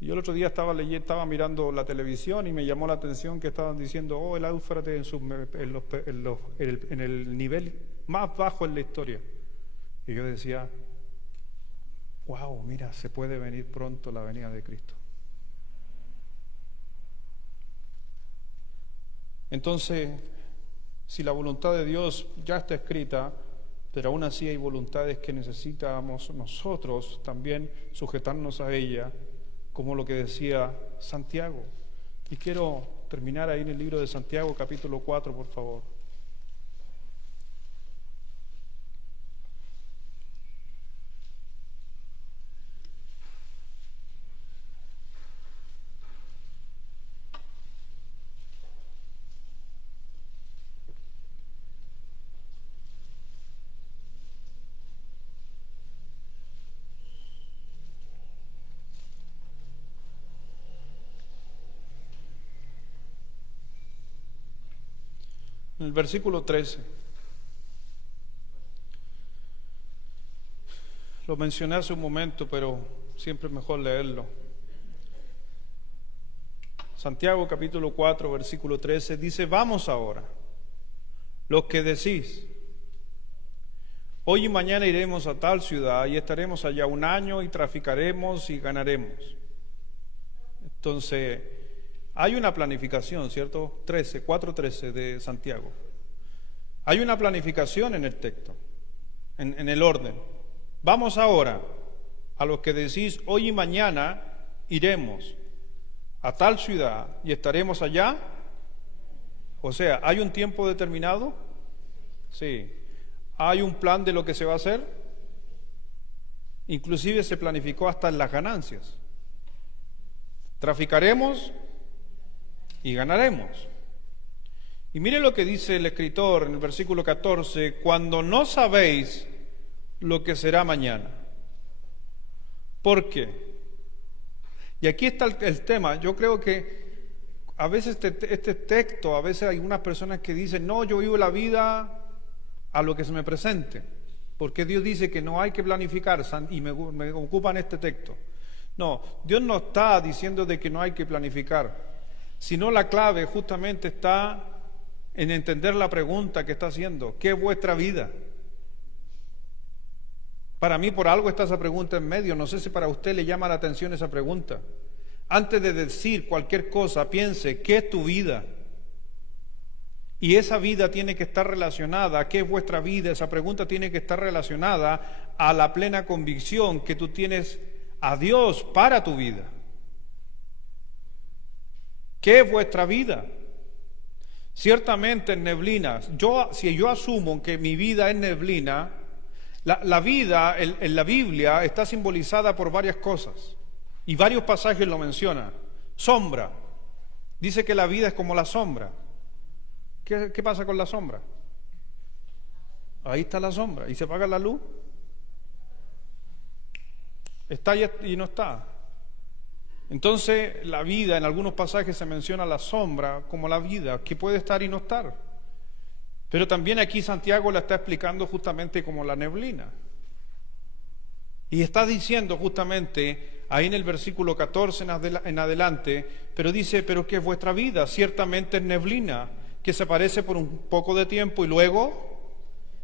Y yo el otro día estaba mirando la televisión y me llamó la atención que estaban diciendo, oh, el Éufrates en el nivel más bajo en la historia. Y yo decía, wow, mira, se puede venir pronto la venida de Cristo. Entonces, si la voluntad de Dios ya está escrita, pero aún así hay voluntades que necesitamos nosotros también sujetarnos a ella, como lo que decía Santiago. Y quiero terminar ahí en el libro de Santiago, capítulo 4, por favor. En el versículo 13, lo mencioné hace un momento, pero siempre es mejor leerlo. Santiago capítulo 4, versículo 13 dice: vamos ahora, los que decís, hoy y mañana iremos a tal ciudad y estaremos allá un año y traficaremos y ganaremos. Entonces, hay una planificación, ¿cierto? 4:13 de Santiago. Hay una planificación en el texto, en el orden. Vamos ahora, a los que decís, hoy y mañana iremos a tal ciudad y estaremos allá. O sea, ¿hay un tiempo determinado? Sí. ¿Hay un plan de lo que se va a hacer? Inclusive se planificó hasta en las ganancias. Traficaremos y ganaremos. Y mire lo que dice el escritor en el versículo 14: cuando no sabéis lo que será mañana. ¿Por qué? Y aquí está el tema. Yo creo que a veces este texto, a veces hay unas personas que dicen, no, yo vivo la vida a lo que se me presente, porque Dios dice que no hay que planificar, y me ocupan este texto. No, Dios no está diciendo de que no hay que planificar, sino la clave justamente está en entender la pregunta que está haciendo. ¿Qué es vuestra vida? Para mí, por algo está esa pregunta en medio. No sé si para usted le llama la atención esa pregunta. Antes de decir cualquier cosa, piense, ¿qué es tu vida? Y esa vida tiene que estar relacionada a qué es vuestra vida. Esa pregunta tiene que estar relacionada a la plena convicción que tú tienes a Dios para tu vida. ¿Qué es vuestra vida? Ciertamente en neblina. Si yo asumo que mi vida es neblina, la vida en la Biblia está simbolizada por varias cosas. Y varios pasajes lo mencionan. Sombra. Dice que la vida es como la sombra. ¿Qué pasa con la sombra? Ahí está la sombra. ¿Y se apaga la luz? Está y no está. Entonces, la vida, en algunos pasajes se menciona la sombra como la vida, que puede estar y no estar. Pero también aquí Santiago la está explicando justamente como la neblina. Y está diciendo justamente, ahí en el versículo 14 en adelante, pero dice, pero ¿qué es vuestra vida? Ciertamente es neblina, que se aparece por un poco de tiempo y luego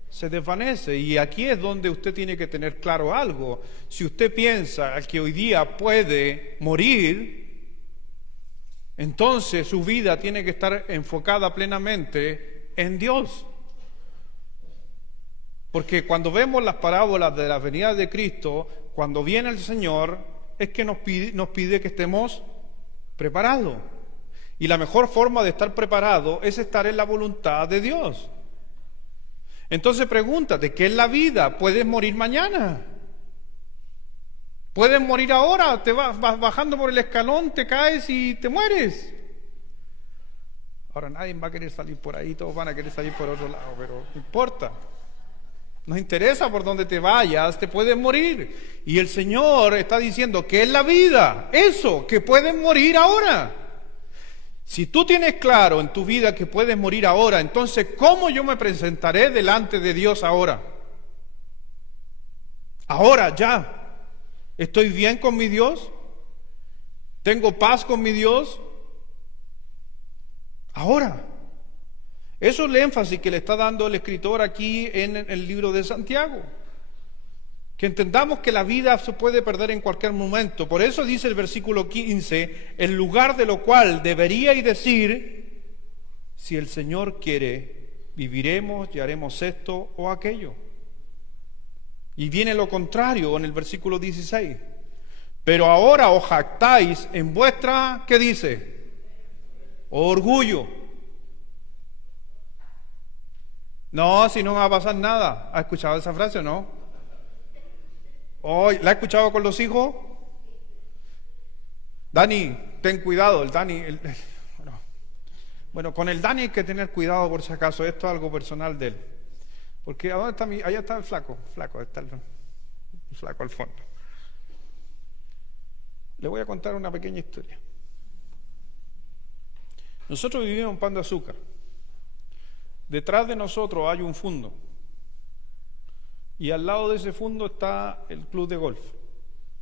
se desvanece. Y aquí es donde usted tiene que tener claro algo. Si usted piensa que hoy día puede morir, entonces su vida tiene que estar enfocada plenamente en Dios. Porque cuando vemos las parábolas de la venida de Cristo, cuando viene el Señor, es que nos pide que estemos preparados. Y la mejor forma de estar preparado es estar en la voluntad de Dios. Entonces pregúntate, ¿qué es la vida? ¿Puedes morir mañana? ¿Puedes morir ahora? Te vas bajando por el escalón, te caes y te mueres. Ahora nadie va a querer salir por ahí, todos van a querer salir por otro lado, pero no importa. Nos interesa por donde te vayas, te puedes morir. Y el Señor está diciendo, ¿qué es la vida? Eso, que puedes morir ahora. Si tú tienes claro en tu vida que puedes morir ahora, entonces, ¿cómo yo me presentaré delante de Dios ahora? Ahora, ya. ¿Estoy bien con mi Dios? ¿Tengo paz con mi Dios? Ahora. Eso es el énfasis que le está dando el escritor aquí en el libro de Santiago. Que entendamos que la vida se puede perder en cualquier momento. Por eso dice el versículo 15, en lugar de lo cual deberíais decir, si el Señor quiere, viviremos y haremos esto o aquello. Y viene lo contrario en el versículo 16. Pero ahora os jactáis en vuestra, ¿qué dice? Orgullo. No, si no va a pasar nada. ¿Ha escuchado esa frase o no? ¿La ha escuchado con los hijos? Dani, ten cuidado. El Dani... Bueno, con el Dani hay que tener cuidado por si acaso. Esto es algo personal de él. Porque ¿a dónde está allá está el flaco. Está el flaco al fondo. Le voy a contar una pequeña historia. Nosotros vivimos en Pan de Azúcar. Detrás de nosotros hay un fundo. Y al lado de ese fundo está el club de golf.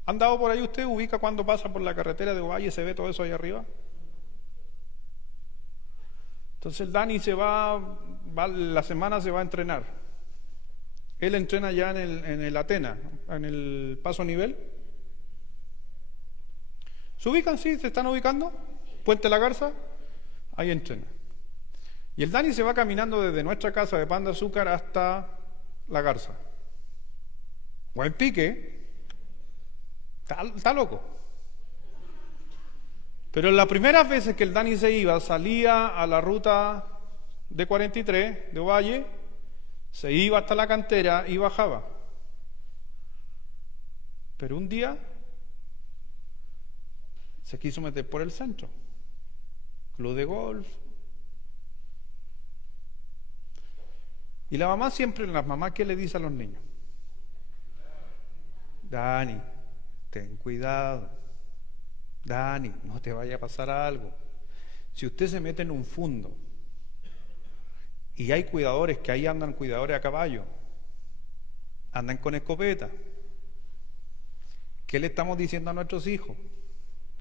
¿Han dado por ahí usted? ¿Ubica cuando pasa por la carretera de Ovalle se ve todo eso ahí arriba? Entonces el Dani la semana se va a entrenar. Él entrena ya en el Atena, en el paso a nivel. ¿Se ubican? ¿Sí? ¿Se están ubicando? Puente La Garza, ahí entrena. Y el Dani se va caminando desde nuestra casa de Pan de Azúcar hasta La Garza. Buen pique. Está loco. Pero las primeras veces que el Dani se iba, salía a la ruta de 43 de Ovalle, se iba hasta la cantera y bajaba. Pero un día se quiso meter por el centro. Club de golf. Y la mamá siempre, las mamás, ¿qué le dice a los niños? Dani, ten cuidado. Dani, no te vaya a pasar algo. Si usted se mete en un fundo y hay cuidadores, que ahí andan cuidadores a caballo, andan con escopeta, ¿qué le estamos diciendo a nuestros hijos?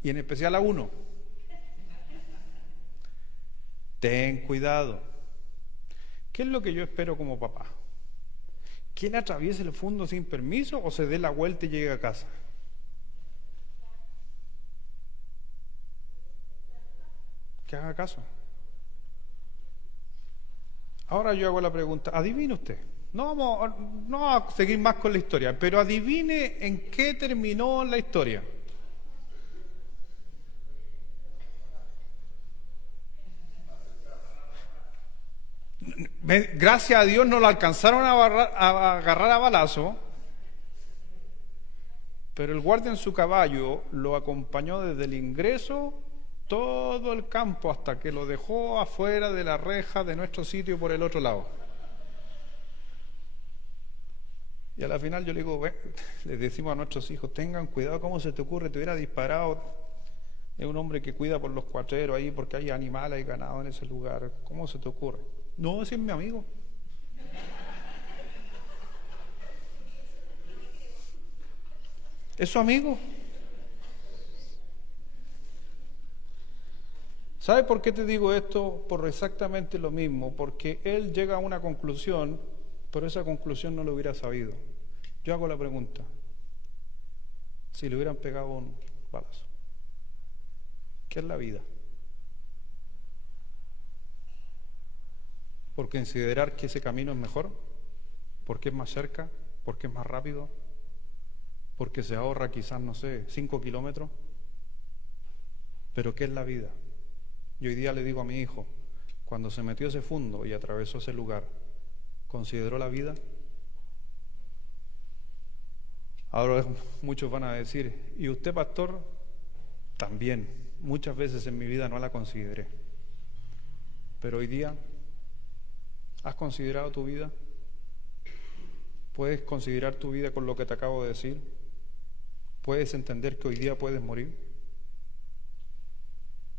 Y en especial a uno. Ten cuidado. ¿Qué es lo que yo espero como papá? ¿Quién atraviese el fondo sin permiso o se dé la vuelta y llegue a casa? Que haga caso. Ahora yo hago la pregunta, adivine usted. No vamos a seguir más con la historia, pero adivine en qué terminó la historia. Gracias a Dios no lo alcanzaron a agarrar a balazo, pero el guardia en su caballo lo acompañó desde el ingreso todo el campo hasta que lo dejó afuera de la reja de nuestro sitio por el otro lado. Y a la final yo le digo, les decimos a nuestros hijos, tengan cuidado, ¿cómo se te ocurre? Te hubiera disparado. Es un hombre que cuida por los cuatreros ahí porque hay animales y ganado en ese lugar. ¿Cómo se te ocurre? No, ese es mi amigo. ¿Es su amigo? ¿Sabe por qué te digo esto? Por exactamente lo mismo, porque él llega a una conclusión, pero esa conclusión no lo hubiera sabido. Yo hago la pregunta, si le hubieran pegado un balazo, ¿qué es la vida? ¿Por considerar que ese camino es mejor? ¿Porque es más cerca? ¿Porque es más rápido? ¿Porque se ahorra quizás, no sé, 5 kilómetros? ¿Pero qué es la vida? Yo hoy día le digo a mi hijo, cuando se metió ese fundo y atravesó ese lugar, ¿consideró la vida? Ahora muchos van a decir, ¿y usted, pastor? También, muchas veces en mi vida no la consideré. Pero hoy día, ¿has considerado tu vida? ¿Puedes considerar tu vida con lo que te acabo de decir? ¿Puedes entender que hoy día puedes morir?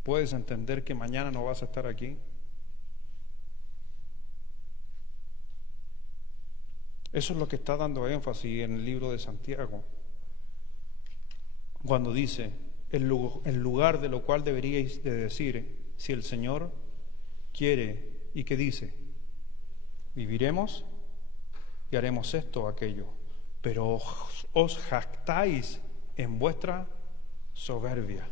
¿Puedes entender que mañana no vas a estar aquí? Eso es lo que está dando énfasis en el libro de Santiago, cuando dice, el lugar de lo cual deberíais de decir, si el Señor quiere, ¿y qué dice? Viviremos y haremos esto o aquello, pero os jactáis en vuestra soberbia.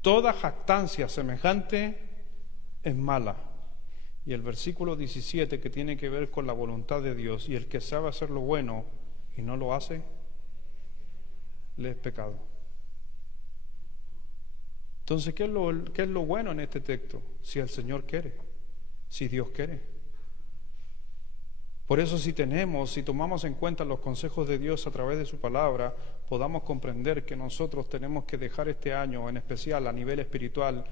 Toda jactancia semejante es mala. Y el versículo 17, que tiene que ver con la voluntad de Dios, y el que sabe hacer lo bueno y no lo hace, le es pecado. Entonces, ¿qué es lo bueno en este texto? Si el Señor quiere, si Dios quiere. Por eso si tomamos en cuenta los consejos de Dios a través de su palabra, podamos comprender que nosotros tenemos que dejar este año, en especial a nivel espiritual,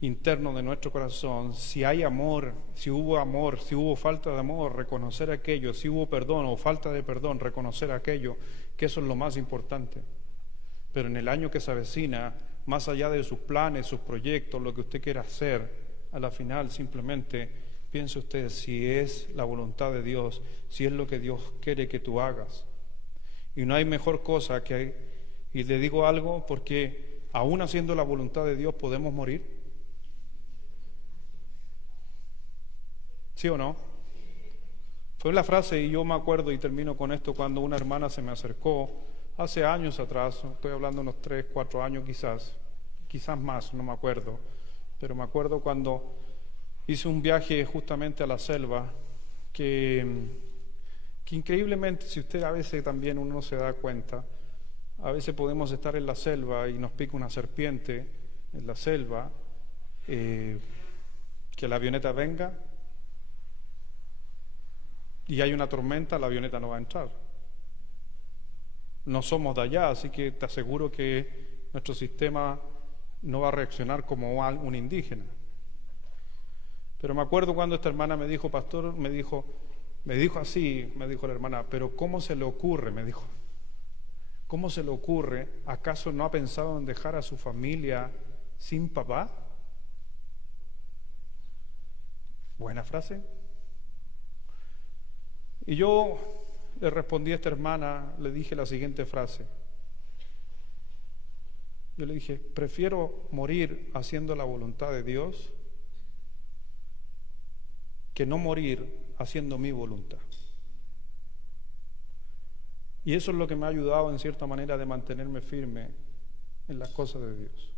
interno de nuestro corazón, si hay amor, si hubo falta de amor, reconocer aquello, si hubo perdón o falta de perdón, reconocer aquello, que eso es lo más importante. Pero en el año que se avecina, más allá de sus planes, sus proyectos, lo que usted quiera hacer, a la final simplemente piense usted si es la voluntad de Dios, si es lo que Dios quiere que tú hagas. Y no hay mejor cosa y le digo algo, porque aún haciendo la voluntad de Dios podemos morir. ¿Sí o no? Fue la frase, y yo me acuerdo, y termino con esto, cuando una hermana se me acercó hace años atrás, estoy hablando unos 3, 4 años quizás más, no me acuerdo, pero me acuerdo cuando hice un viaje justamente a la selva, que increíblemente, si usted a veces también uno se da cuenta, a veces podemos estar en la selva y nos pica una serpiente en la selva, que la avioneta venga, y hay una tormenta, la avioneta no va a entrar. No somos de allá, así que te aseguro que nuestro sistema no va a reaccionar como un indígena. Pero me acuerdo cuando esta hermana me dijo, pastor, me dijo la hermana, pero ¿cómo se le ocurre? Me dijo, ¿cómo se le ocurre? ¿Acaso no ha pensado en dejar a su familia sin papá? Buena frase. Y yo le respondí a esta hermana, le dije la siguiente frase. Yo le dije, prefiero morir haciendo la voluntad de Dios que no morir haciendo mi voluntad. Y eso es lo que me ha ayudado en cierta manera de mantenerme firme en las cosas de Dios.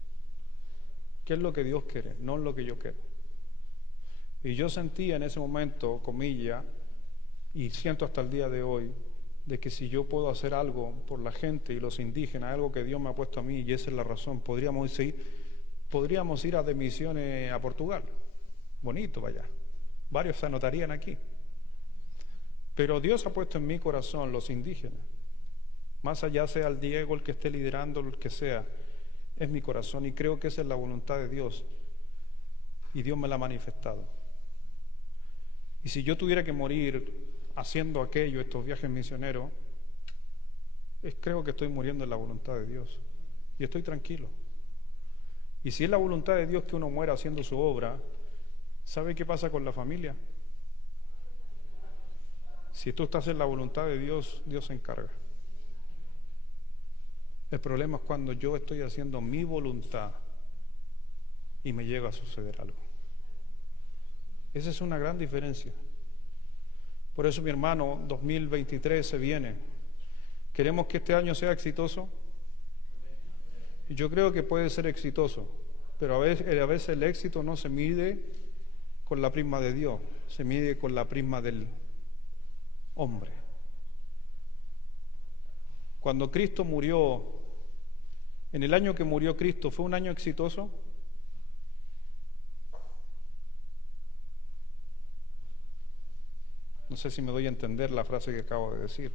¿Qué es lo que Dios quiere? No lo que yo quiero. Y yo sentía en ese momento, comillas, y siento hasta el día de hoy, de que si yo puedo hacer algo por la gente y los indígenas, algo que Dios me ha puesto a mí, y esa es la razón, podríamos ir de misiones a Portugal. Bonito, vaya. Varios se anotarían aquí. Pero Dios ha puesto en mi corazón los indígenas. Más allá sea el Diego el que esté liderando, el que sea, es mi corazón y creo que esa es la voluntad de Dios. Y Dios me la ha manifestado. Y si yo tuviera que morir haciendo aquello, estos viajes misioneros, creo que estoy muriendo en la voluntad de Dios. Y estoy tranquilo. Y si es la voluntad de Dios que uno muera haciendo su obra, ¿sabe qué pasa con la familia? Si tú estás en la voluntad de Dios, Dios se encarga. El problema es cuando yo estoy haciendo mi voluntad y me llega a suceder algo. Esa es una gran diferencia. Por eso, mi hermano, 2023 se viene. ¿Queremos que este año sea exitoso? Yo creo que puede ser exitoso, pero a veces el éxito no se mide con la prisma de Dios, se mide con la prisma del hombre. Cuando Cristo murió, en el año que murió Cristo, ¿fue un año exitoso? No sé si me doy a entender la frase que acabo de decir.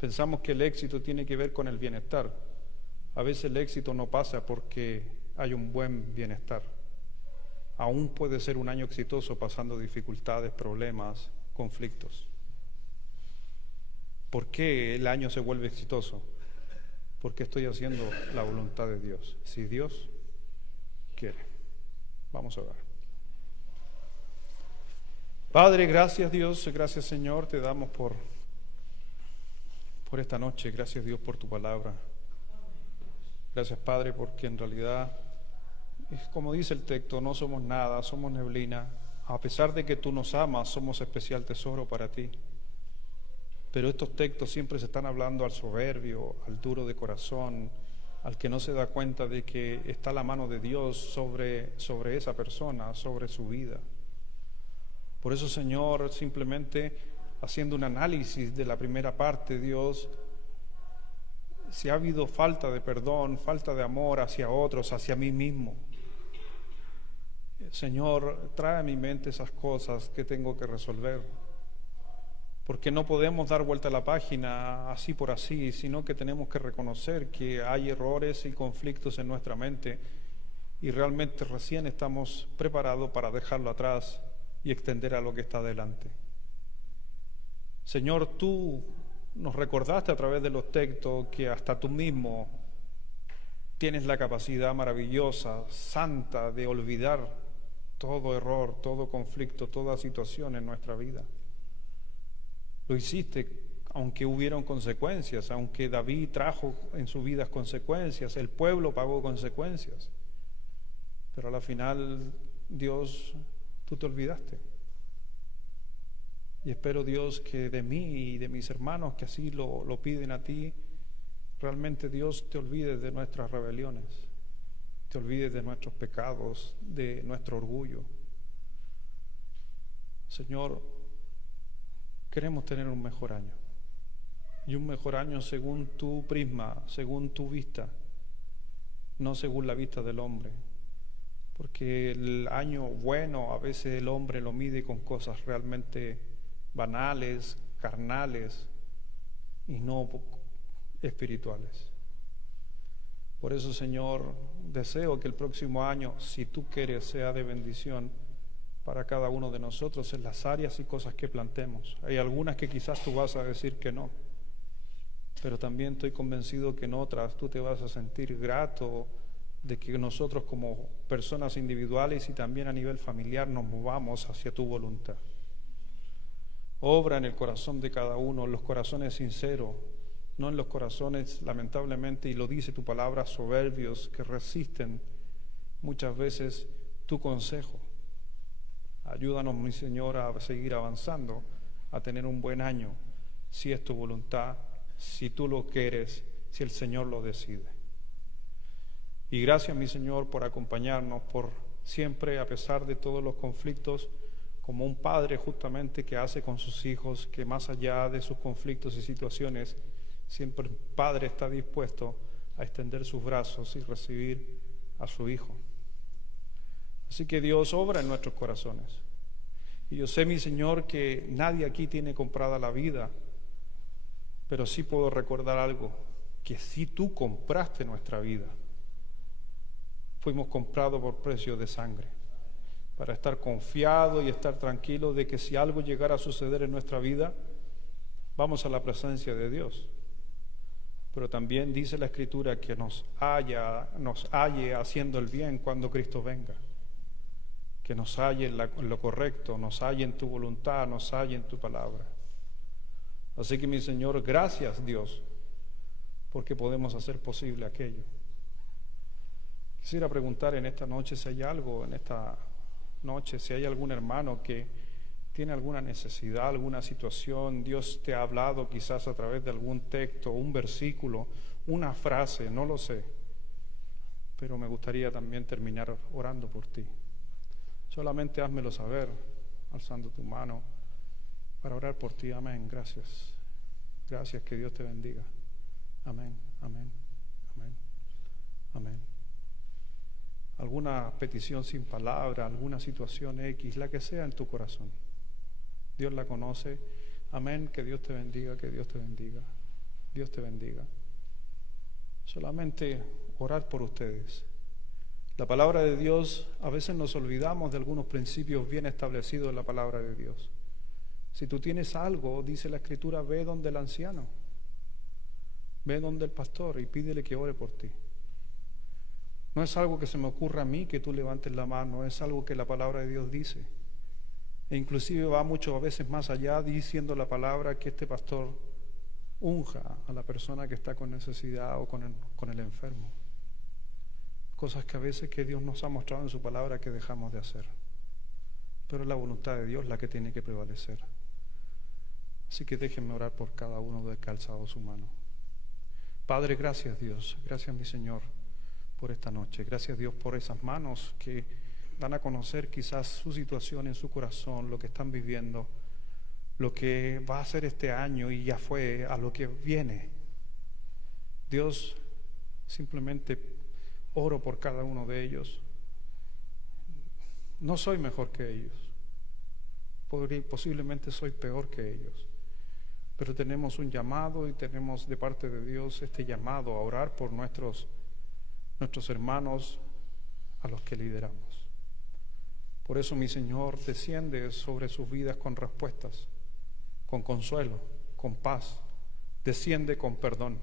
Pensamos que el éxito tiene que ver con el bienestar. A veces el éxito no pasa porque hay un buen bienestar. Aún puede ser un año exitoso pasando dificultades, problemas, conflictos. ¿Por qué el año se vuelve exitoso? Porque estoy haciendo la voluntad de Dios. Si Dios quiere. Vamos a orar. Padre, gracias Dios, gracias Señor, te damos por esta noche, gracias Dios por tu palabra. Gracias Padre, porque en realidad, como dice el texto, no somos nada, somos neblina. A pesar de que tú nos amas, somos especial tesoro para ti. Pero estos textos siempre se están hablando al soberbio, al duro de corazón, al que no se da cuenta de que está la mano de Dios sobre esa persona, sobre su vida. Por eso, Señor, simplemente haciendo un análisis de la primera parte, Dios, si ha habido falta de perdón, falta de amor hacia otros, hacia mí mismo. Señor, trae a mi mente esas cosas que tengo que resolver, porque no podemos dar vuelta a la página así por así, sino que tenemos que reconocer que hay errores y conflictos en nuestra mente y realmente recién estamos preparados para dejarlo atrás y extender a lo que está delante. Señor, tú nos recordaste a través de los textos que hasta tú mismo tienes la capacidad maravillosa, santa, de olvidar todo error, todo conflicto, toda situación en nuestra vida. Lo hiciste aunque hubieron consecuencias, aunque David trajo en su vida consecuencias, el pueblo pagó consecuencias, pero a la final, Dios, tú te olvidaste. Y espero, Dios, que de mí y de mis hermanos que así lo piden a ti, realmente, Dios, te olvides de nuestras rebeliones, te olvides de nuestros pecados, de nuestro orgullo. Señor, queremos tener un mejor año, y un mejor año según tu prisma, según tu vista, no según la vista del hombre, porque el año bueno a veces el hombre lo mide con cosas realmente banales, carnales y no espirituales. Por eso, Señor, deseo que el próximo año, si tú quieres, sea de bendición para cada uno de nosotros en las áreas y cosas que plantemos. Hay algunas que quizás tú vas a decir que no, pero también estoy convencido que en otras tú te vas a sentir grato de que nosotros como personas individuales y también a nivel familiar nos movamos hacia tu voluntad. Obra en el corazón de cada uno, en los corazones sinceros, no en los corazones, lamentablemente, y lo dice tu palabra, soberbios, que resisten muchas veces tu consejo. Ayúdanos, mi Señor, a seguir avanzando, a tener un buen año, si es tu voluntad, si tú lo quieres, si el Señor lo decide. Y gracias, mi Señor, por acompañarnos, por siempre, a pesar de todos los conflictos, como un padre justamente que hace con sus hijos, que más allá de sus conflictos y situaciones, siempre el padre está dispuesto a extender sus brazos y recibir a su hijo. Así que Dios obra en nuestros corazones. Y yo sé, mi Señor, que nadie aquí tiene comprada la vida, pero sí puedo recordar algo, que sí tú compraste nuestra vida. Fuimos comprados por precio de sangre, para estar confiados y estar tranquilos de que si algo llegara a suceder en nuestra vida, vamos a la presencia de Dios. Pero también dice la Escritura que nos halle haciendo el bien cuando Cristo venga, que nos halle en lo correcto, nos halle en tu voluntad, nos halle en tu palabra. Así que, mi Señor, gracias, Dios, porque podemos hacer posible aquello. Quisiera preguntar en esta noche si hay algo en esta noche, si hay algún hermano que tiene alguna necesidad, alguna situación, Dios te ha hablado quizás a través de algún texto, un versículo, una frase, no lo sé, pero me gustaría también terminar orando por ti. Solamente házmelo saber, alzando tu mano, para orar por ti. Amén. Gracias. Gracias, que Dios te bendiga. Amén, amén, amén, amén. Alguna petición sin palabra, alguna situación X, la que sea en tu corazón, Dios la conoce. Amén, que Dios te bendiga, que Dios te bendiga, Dios te bendiga. Solamente orar por ustedes. La palabra de Dios, a veces nos olvidamos de algunos principios bien establecidos en la palabra de Dios. Si tú tienes algo, dice la Escritura, ve donde el anciano, ve donde el pastor y pídele que ore por ti. No es algo que se me ocurra a mí que tú levantes la mano, es algo que la palabra de Dios dice. E inclusive va mucho a veces más allá, diciendo la palabra que este pastor unja a la persona que está con necesidad o con el enfermo. Cosas que a veces que Dios nos ha mostrado en su palabra que dejamos de hacer. Pero es la voluntad de Dios la que tiene que prevalecer. Así que déjenme orar por cada uno de que ha alzado su mano. Padre, gracias, Dios, gracias, mi Señor, por esta noche. Gracias, Dios, por esas manos que dan a conocer quizás su situación en su corazón, lo que están viviendo, lo que va a ser este año y ya fue, a lo que viene. Dios, simplemente oro por cada uno de ellos. No soy mejor que ellos, posiblemente soy peor que ellos, pero tenemos un llamado y tenemos de parte de Dios este llamado a orar por nuestros hermanos a los que lideramos. Por eso, mi Señor, desciende sobre sus vidas con respuestas, con consuelo, con paz, desciende con perdón.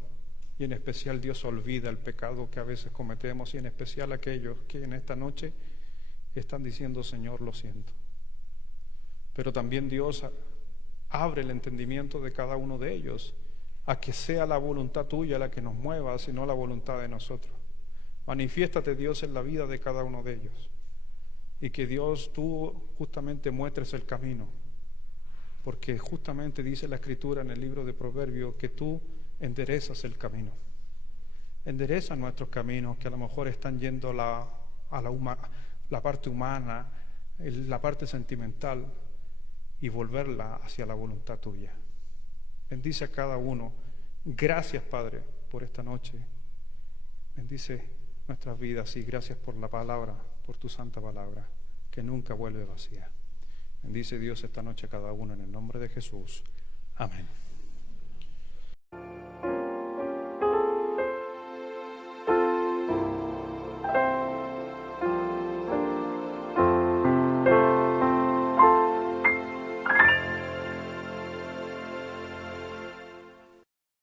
Y en especial Dios olvida el pecado que a veces cometemos, y en especial aquellos que en esta noche están diciendo: Señor, lo siento. Pero también Dios abre el entendimiento de cada uno de ellos a que sea la voluntad tuya la que nos mueva, sino la voluntad de nosotros. Manifiéstate, Dios, en la vida de cada uno de ellos, y que Dios, tú justamente muestres el camino, porque justamente dice la Escritura en el libro de Proverbios que tú enderezas el camino. Endereza nuestros caminos, que a lo mejor están yendo a la parte humana, la parte sentimental, y volverla hacia la voluntad tuya. Bendice a cada uno. Gracias, Padre, por esta noche. Bendice nuestras vidas, y gracias por la palabra, por tu santa palabra, que nunca vuelve vacía. Bendice, Dios, esta noche a cada uno en el nombre de Jesús. Amén.